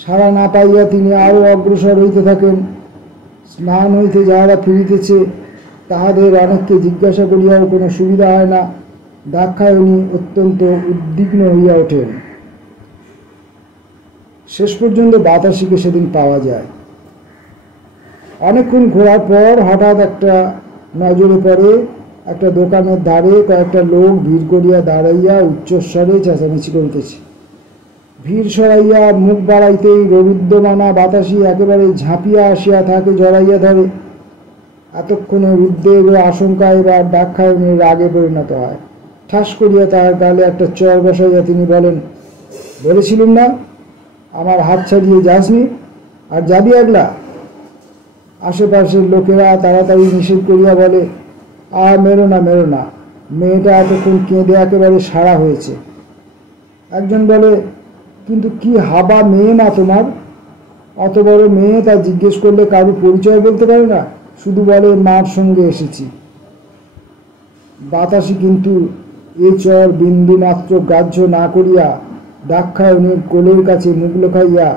সাড়া না পাইয়া তিনি আরও অগ্রসর হইতে থাকেন। স্নান হইতে যাহারা ফিরিতেছে তাহাদের অনেককে জিজ্ঞাসা করিয়াও কোনো সুবিধা হয় না। দাক্ষায়ণী অত্যন্ত উদ্বিগ্ন হইয়া ওঠেন। শেষ পর্যন্ত বাতাসিকে সেদিন পাওয়া যায়। অনেকক্ষণ ঘোরার পর হঠাৎ একটা নজরে পড়ে, একটা দোকানের ধারে কয়েকটা লোক ভিড় করিয়া দাঁড়াইয়া উচ্চস্বরে চেঁচামেচি করিতেছে। ভিড় সরাইয়া মুখ বাড়াইতেই রৌদ্রমানা বাতাসি একেবারে ঝাঁপিয়া আসিয়া তাহাকে জড়াইয়া ধরে। এতক্ষণের উদ্বেগ ও আশঙ্কা এবার দাক্ষায়ণীর রাগে পরিণত হয়। ঠাস করিয়া তাহার গালে একটা চর বসাইয়া তিনি বলেন, বলেছিলুম না আমার হাত ছাড়িয়ে যাসনি, আর যাবি একলা? আশেপাশের লোকেরা তাড়াতাড়ি নিষেধ করিয়া বলে, মেরো না মেরো না, মেয়েটা এতক্ষণ কেঁদে একেবারে সারা হয়েছে। একজন বলে, কিন্তু কি হাবা মেয়ে মা তোমার! অত বড় মেয়ে, তা জিজ্ঞেস করলে কারো পরিচয় বলতে পারে না, শুধু বলে মার সঙ্গে এসেছি। বাতাসি কিন্তু এ চর বিন্দু মাত্র গ্রাহ্য না করিয়া দাক্ষায়ণীর কোলের কাছে মুখ লুকাইয়া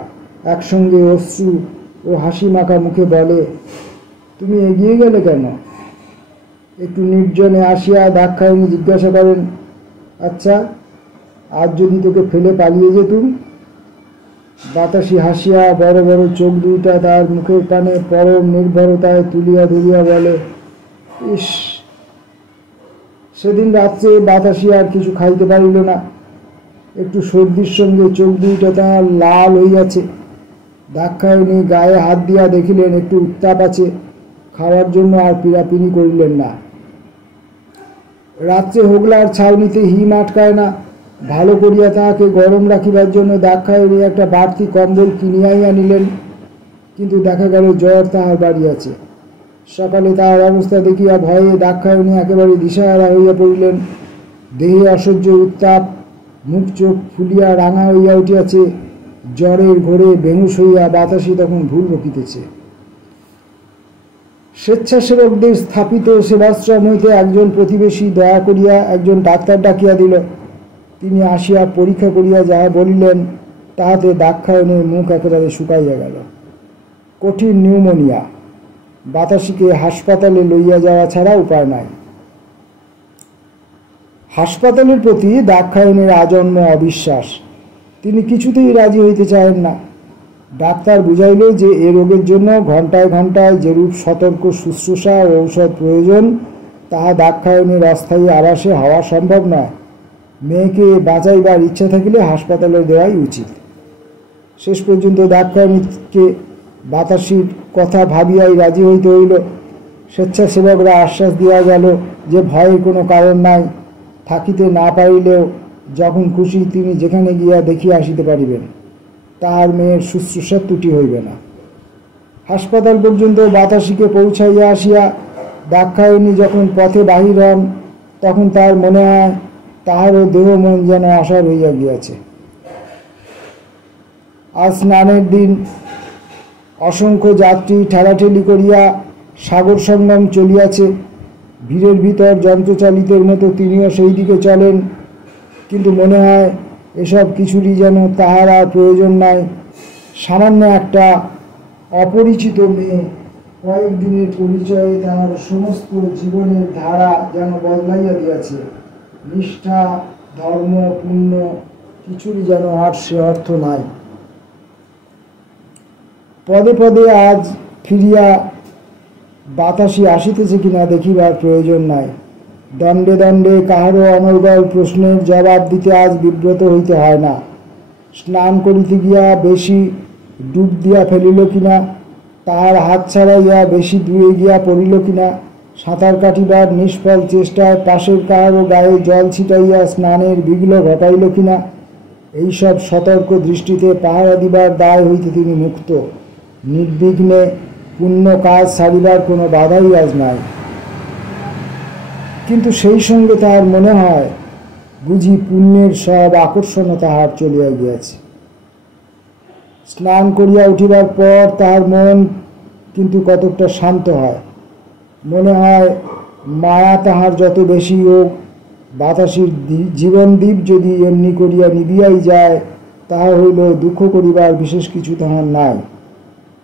একসঙ্গে অশ্রু ও হাসি মাখা মুখে বলে, তুমি এগিয়ে গেলে কেন? একটু নির্জনে আসিয়া দাক্ষায়ণী জিজ্ঞাসা করেন, আচ্ছা, আজ যদি তোকে ফেলে পালিয়ে যেতুম? বাতাসি হাসিয়া বড় বড় চোখ দুইটা তার মুখের কানে পরম নির্ভরতায় তুলিয়া ধরিয়া বলে, ইস! সেদিন রাত্রে বাতাসি আর কিছু খাইতে পারিল না। একটু সর্দির সঙ্গে চোখ দুইটা তাহার লাল হইয়াছে। দাক্ষায়ণী গায়ে হাত দিয়া দেখিলেন একটু উত্তাপ আছে, খাওয়ার জন্য আর পিড়াপিড়ি করিলেন না। রাত্রে হোগলার ছাউনিতে হিম আটকায় না। ভালো করিয়া তাহাকে গরম রাখিবার জন্য দাক্ষায়ণী একটা বাড়তি কম্বল কিনিয়াই আনিলেন, কিন্তু দেখা গেল জ্বর তাহার বাড়িয়াছে। সকালে তাহার অবস্থা দেখিয়া ভয়ে দাক্ষায়ণী একেবারে দিশাহারা হইয়া পড়িলেন। দেহে অসহ্য উত্তাপ, মুখ চোখ ফুলিয়া রাঙা হইয়া উঠিয়াছে। জ্বরের ঘোরে বেহুশ হইয়া বাতাসি তখন ভুল বকিতেছে। স্বেচ্ছাসেবকদের স্থাপিত সেবাশ্রম হইতে একজন প্রতিবেশী দয়া করিয়া একজন ডাক্তার ডাকিয়া দিল। তিনি আসিয়া পরীক্ষা করিয়া যাহা বলিলেন, তাহাতে দাক্ষায়ণীর মুখ একেবারে শুকাইয়া গেল। কঠিন নিউমোনিয়া। বাতাসিকে হাসপাতালে লইয়া যাওয়া ছাড়া উপায় নাই। হাসপাতালের প্রতি দাক্ষায়ণীর আজন্ম অবিশ্বাস। তিনি কিছুতেই রাজি হইতে চাহেন না। ডাক্তার বুঝাইল যে এ রোগের জন্য ঘণ্টায় ঘণ্টায় যেরূপ সতর্ক শুশ্রূষা ও ঔষধ প্রয়োজন তাহা দাক্ষায়ণীর অস্থায়ী আবাসে হওয়া সম্ভব নয়। মেয়েকে বাঁচাইবার ইচ্ছা থাকিলে হাসপাতালে দেওয়াই উচিত। শেষ পর্যন্ত দাক্ষায়ণীকে বাতাসির কথা ভাবিয়াই রাজি হইতে হইল। স্বেচ্ছাসেবকরা আশ্বাস দেওয়া গেল যে ভয়ের কোনো কারণ নাই, থাকিতে না পারিলেও যখন খুশি তিনি যেখানে গিয়া দেখিয়া আসিতে পারিবেন, তাহার মেয়ের শুশ্রূষার ত্রুটি হইবে না। হাসপাতাল পর্যন্ত বাতাসিকে পৌঁছাইয়া আসিয়া দাক্ষায়ণী যখন পথে বাহির হন তখন তার মনে হয় তাহারও দেহ মন যেন অসাড় হইয়া গিয়াছে। আজ স্নানের দিন। অসংখ্য যাত্রী ঠেলাঠেলি করিয়া সাগর সঙ্গম চলিয়াছে। ভিড়ের ভিতর যন্ত্রচালিতের মতো তিনিও সেই দিকে চলেন, কিন্তু মনে হয় এসব কিছুরই যেন তাহার আর প্রয়োজন নাই। সামান্য একটা অপরিচিত মেয়ে কয়েকদিনের পরিচয়ে তাহার সমস্ত জীবনের ধারা যেন বদলাইয়া দিয়াছে। নিষ্ঠা, ধর্ম, পুণ্য কিছুরই যেন আর সে অর্থ নাই। পদে পদে আজ ফিরিয়া বাতাসি আসিতেছে কিনা দেখিবার প্রয়োজন নাই। দণ্ডে দণ্ডে কাহারও অনর্গল প্রশ্নের জবাব দিতে আজ বিব্রত হইতে হয় না। স্নান করিতে গিয়া বেশি ডুব দিয়া ফেলিল কিনা, তাহার হাত ছাড়াইয়া বেশি দূরে গিয়া পড়িল কিনা, সাঁতার কাটিবার নিষ্ফল চেষ্টায় পাশের কাহারও গায়ে জল ছিটাইয়া স্নানের বিঘ্ন ঘটাইল কিনা, এইসব সতর্ক দৃষ্টিতে পাহারা দিবার দায় হইতে তিনি মুক্ত। নির্বিঘ্নে পুণ্য কাজ সারিবার কোনো বাধাই আজ নাই। কিন্তু সেই সঙ্গে তাহার মনে হয় বুঝি পুণ্যের সব আকর্ষণও তাহার চলিয়া গিয়াছে। স্নান করিয়া উঠিবার পর তাহার মন কিন্তু কতকটা শান্ত হয়। মনে হয় মায়া তাহার যত বেশি হোক, বাতাসির জীবনদীপ যদি এমনি করিয়া নিবিয়াই যায়, তাহা হইল দুঃখ করিবার বিশেষ কিছু তাহার নাই।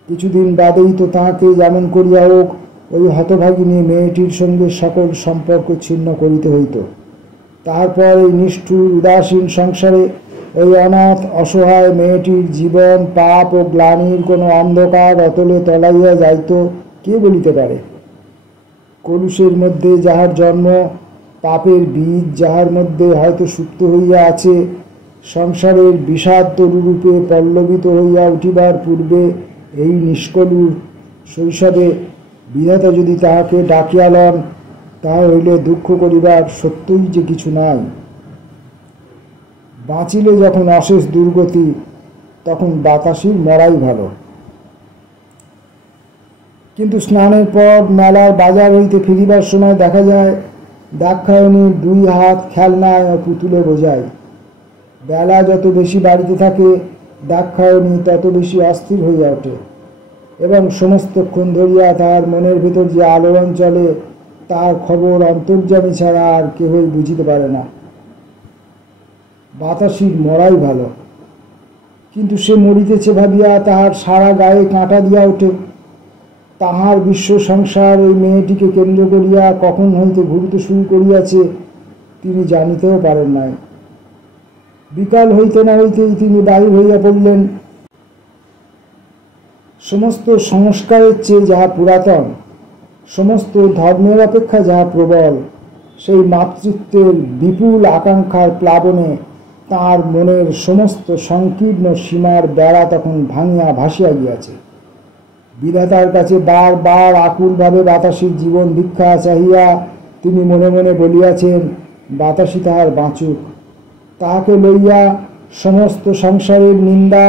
কিছুদিন বাদেই তো তাহাকে যেমন করিয়া হোক ওই হতভাগিনী মেয়েটির সঙ্গে সকল সম্পর্ক ছিন্ন করিতে হইত। তারপর এই নিষ্ঠুর উদাসীন সংসারে ওই অনাথ অসহায় মেয়েটির জীবন পাপ ও গ্লানির কোনো অন্ধকার অতলে তলাইয়া যাইত কে বলিতে পারে। কলুষের মধ্যে যাহার জন্ম, পাপের বীজ যাহার মধ্যে হয়তো সুপ্ত হইয়া আছে, সংসারের বিষাদ তরুরূপে পল্লবিত হইয়া উঠিবার পূর্বে এই নিষ্কলুর শৈশবে বিধাতা যদি তাহাকে ডাকিয়া লন, তাহা হইলে দুঃখ করিবার সত্যই যে কিছু নাই। বাঁচিলে যখন অশেষ দুর্গতি, তখন বাতাসির মরাই ভালো। কিন্তু স্নানের পর মেলার বাজার হইতে ফিরিবার সময় দেখা যায় দাক্ষায়ণীর দুই হাত খেলনায় ও পুতুলে বোঝায়। বেলা যত বেশি বাড়িতে থাকে দাক্ষায়ণী তত বেশি অস্থির হইয়া ওঠে, এবং সমস্তক্ষণ ধরিয়া তাহার মনের ভিতর যে আলোড়ন চলে তার খবর অন্তর্যামী ছাড়া আর কেহই বুঝিতে পারে না। বাতাসির মরাই ভালো, কিন্তু সে মরিতেছে ভাবিয়া তাহার সারা গায়ে কাঁটা দিয়া ওঠে। তাহার বিশ্ব সংসার ওই মেয়েটিকে কেন্দ্র করিয়া কখন হইতে ঘুরিতে শুরু করিয়াছে তিনি জানিতেও পারেন নাই। বিকাল হইতে না হইতেই তিনি বাহির হইয়া পড়লেন। সমস্ত সংস্কারের চেয়ে যাহা পুরাতন, সমস্ত ধর্মের অপেক্ষা যাহা প্রবল, সেই মাতৃত্বের বিপুল আকাঙ্ক্ষার প্লাবনে তাঁর মনের সমস্ত সংকীর্ণ সীমার বেড়া তখন ভাঙিয়া ভাসিয়া গিয়াছে। বিধাতার কাছে বারবার আকুলভাবে বাতাসির জীবন ভিক্ষা চাহিয়া তিনি মনে মনে বলিয়াছেন, বাতাসি তাহার বাঁচুক। তাহাকে লইয়া সমস্ত সংসারের নিন্দা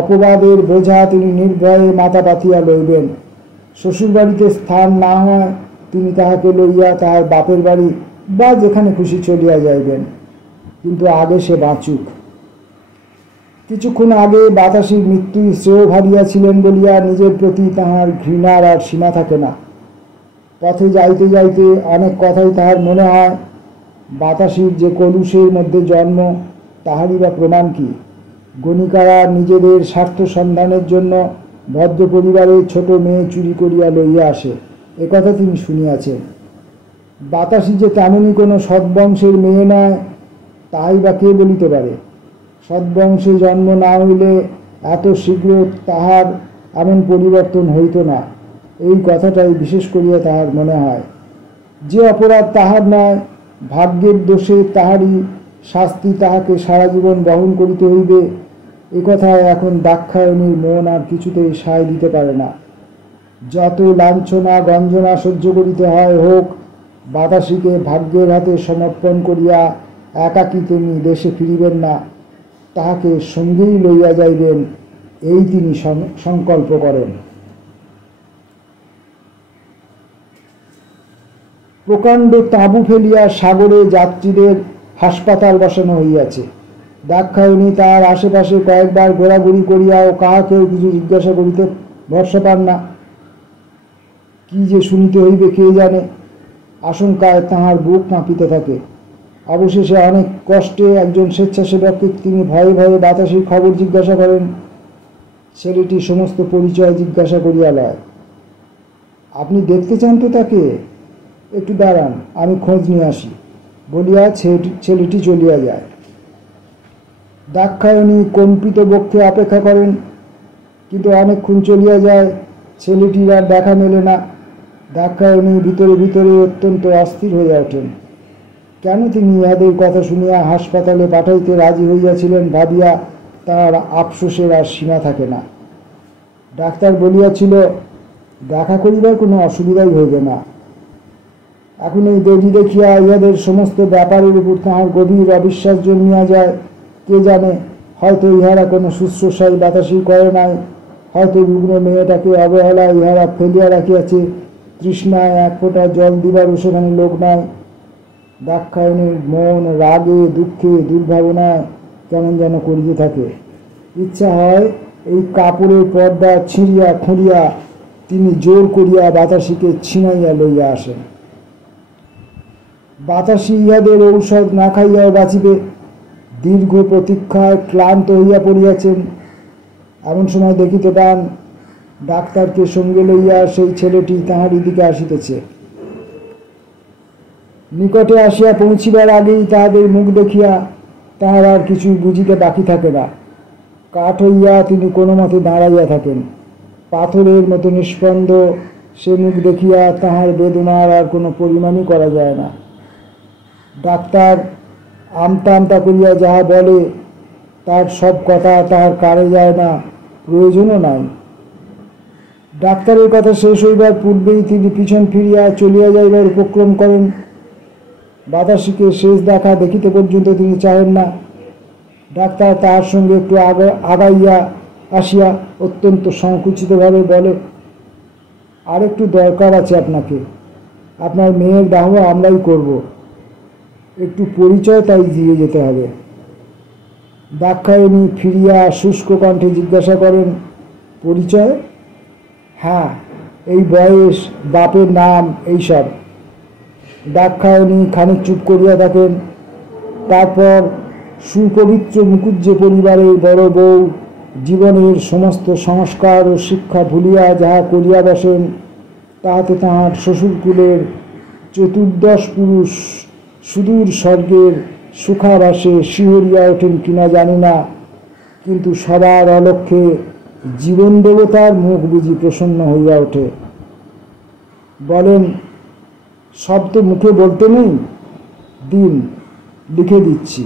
অপবাদের বোঝা তিনি নির্ভয়ে মাথা পাতিয়া লইবেন। শ্বশুরবাড়িতে স্থান না হয় তিনি তাহাকে লইয়া তাহার বাপের বাড়ি বা যেখানে খুশি চলিয়া যাইবেন, কিন্তু আগে সে বাঁচুক। কিছুক্ষণ আগে বাতাসির মৃত্যুই শ্রেয় ভাবিয়াছিলেন বলিয়া নিজের প্রতি তাহার ঘৃণার আর সীমা থাকে না। পথে যাইতে যাইতে অনেক কথাই তাহার মনে হয়। বাতাসির যে কলুষের মধ্যে জন্ম, তাহারই বা প্রমাণ কি? গণিকারা নিজেদের স্বার্থ সন্ধানের জন্য ভদ্র পরিবারের ছোট মেয়ে চুরি করিয়া লইয়া আসে, একথা তিনি শুনিয়াছেন। বাতাসি যে তেমনই কোনো সদ্বংশের মেয়ে নয়, তাহাই বা কে বলিতে পারে? সদ্বংশে জন্ম না হইলে এত শীঘ্র তাহার এমন পরিবর্তন হইত না, এই কথাটাই বিশেষ করিয়া তাহার মনে হয়। যে অপরাধ তাহার নয়, ভাগ্যের দোষে তাহারই শাস্তি তাহাকে সারা জীবন বহন করিতে হইবে, এ কথায় এখন দাক্ষায়ণীর মন আর কিছুতেই সায় দিতে পারে না। যত লাঞ্ছনা গঞ্জনা সহ্য করিতে হয় হোক, বাতাসিকে ভাগ্যের হাতে সমর্পণ করিয়া একাকী তিনি দেশে ফিরিবেন না, তাহাকে সঙ্গেই লইয়া যাইবেন, এই তিনি সংকল্প করেন। প্রকাণ্ড তাঁবু ফেলিয়া সাগরে যাত্রীদের হাসপাতাল বসানো হইয়াছে। দাক্ষায়ণী তাহার আশেপাশে কয়েকবার ঘোরাঘুরি করিয়াও কাহাকেও কিছু জিজ্ঞাসা করিতে ভরসা পান না। কি যে শুনিতে হইবে কে জানে, আশঙ্কায় তাহার বুক কাঁপিতে থাকে। অবশেষে অনেক কষ্টে একজন স্বেচ্ছাসেবককে তিনি ভয়ে ভয়ে বাতাসের খবর জিজ্ঞাসা করেন। ছেলেটি সমস্ত পরিচয় জিজ্ঞাসা করিয়া লয়। আপনি দেখতে চান তো তাকে? একটু দাঁড়ান, আমি খোঁজ নিয়ে আসি বলিয়া ছেলেটি চলিয়া যায়। দাক্ষায়ণী কম্পিত বক্ষে অপেক্ষা করেন, কিন্তু অনেকক্ষণ চলিয়া যায়, ছেলেটির আর দেখা মেলে না। দাক্ষায়ণী ভিতরে ভিতরে অত্যন্ত অস্থির হইয়া ওঠেন। কেন তিনি ইহাদের কথা শুনিয়া হাসপাতালে পাঠাইতে রাজি হইয়াছিলেন ভাবিয়া তার আফসোসের আর সীমা থাকে না। ডাক্তার বলিয়াছিল, দেখা করিবার কোনো অসুবিধাই হইবে না। এখন এই দেরি দেখিয়া ইহাদের সমস্ত ব্যাপারের উপর তাহার গভীর অবিশ্বাস জন্মিয়া যায়। কে জানে, হয়তো ইহারা কোনো শুশ্রূষাই বাতাসই করে নাই, হয়তো রুগ্ন মেয়েটাকে অবহেলায় ইহারা ফেলিয়া রাখিয়াছে, তৃষ্ণায় এক ফোঁটা জল দিবারও সেখানে লোক নাই। দাক্ষায়ণীর মন রাগে দুঃখে দুর্ভাবনায় কেমন যেন করিতে থাকে। ইচ্ছা হয় এই কাপড়ের পর্দা ছিঁড়িয়া খুঁড়িয়া তিনি জোর করিয়া বাতাসিকে ছিনাইয়া লইয়া আসেন। বাতাসি ইহাদের ঔষধ না খাইয়াও বাঁচিবে, দীর্ঘ প্রতীক্ষায় ক্লান্ত হইয়া পড়িয়াছেন। এমন সময় দেখিতে পান ডাক্তারকে সঙ্গে লইয়া সেই ছেলেটি তাহারই দিকে আসিতেছে। নিকটে আসিয়া পৌঁছিবার আগেই তাহাদের মুখ দেখিয়া তাহার আর কিছুই বুঝিতে বাকি থাকে না। কাঠ হইয়া তিনি কোনো মতে দাঁড়াইয়া থাকেন। পাথরের মতো নিস্পন্দ সে মুখ দেখিয়া তাহার বেদনার আর কোনো পরিমাণই করা যায় না। ডাক্তার আমতা আমতা করিয়া যাহা বলে তার সব কথা তাহার কানে যায় না, প্রয়োজনও নাই। ডাক্তারের কথা শেষ হইবার পূর্বেই তিনি পিছন ফিরিয়া চলিয়া যাইবার উপক্রম করেন। বাতাসিকে শেষ দেখা দেখিতে পর্যন্ত তিনি চাহেন না। ডাক্তার তাহার সঙ্গে একটু আগাইয়া আসিয়া অত্যন্ত সংকুচিতভাবে বলে, আর একটু দরকার আছে আপনাকে, আপনার মেয়ের দাহ আমরাই করব, একটু পরিচয় তাই দিয়ে যেতে হবে। দাক্ষায়ণী ফিরিয়া শুষ্ক কণ্ঠে জিজ্ঞাসা করেন, পরিচয়? হ্যাঁ, এই বয়স, বাপের নাম, এইসব। দাক্ষায়ণী খানিক চুপ করিয়া থাকেন। তারপর সুপবিত্র মুকুজ্জে পরিবারের বড় বউ জীবনের সমস্ত সংস্কার ও শিক্ষা ভুলিয়া যাহা করিয়া বসেন, তাহাতে তাহার শ্বশুরকুলের চতুর্দশ পুরুষ সুদূর স্বর্গের সুখাবাসে শিহরিয়া ওঠেন কিনা জানি না, কিন্তু সবার অলক্ষ্যে জীবন দেবতার মুখ বুঝি প্রসন্ন হইয়া ওঠে। বলেন, সব তো মুখে বলতে নেই, দিন লিখে দিচ্ছি।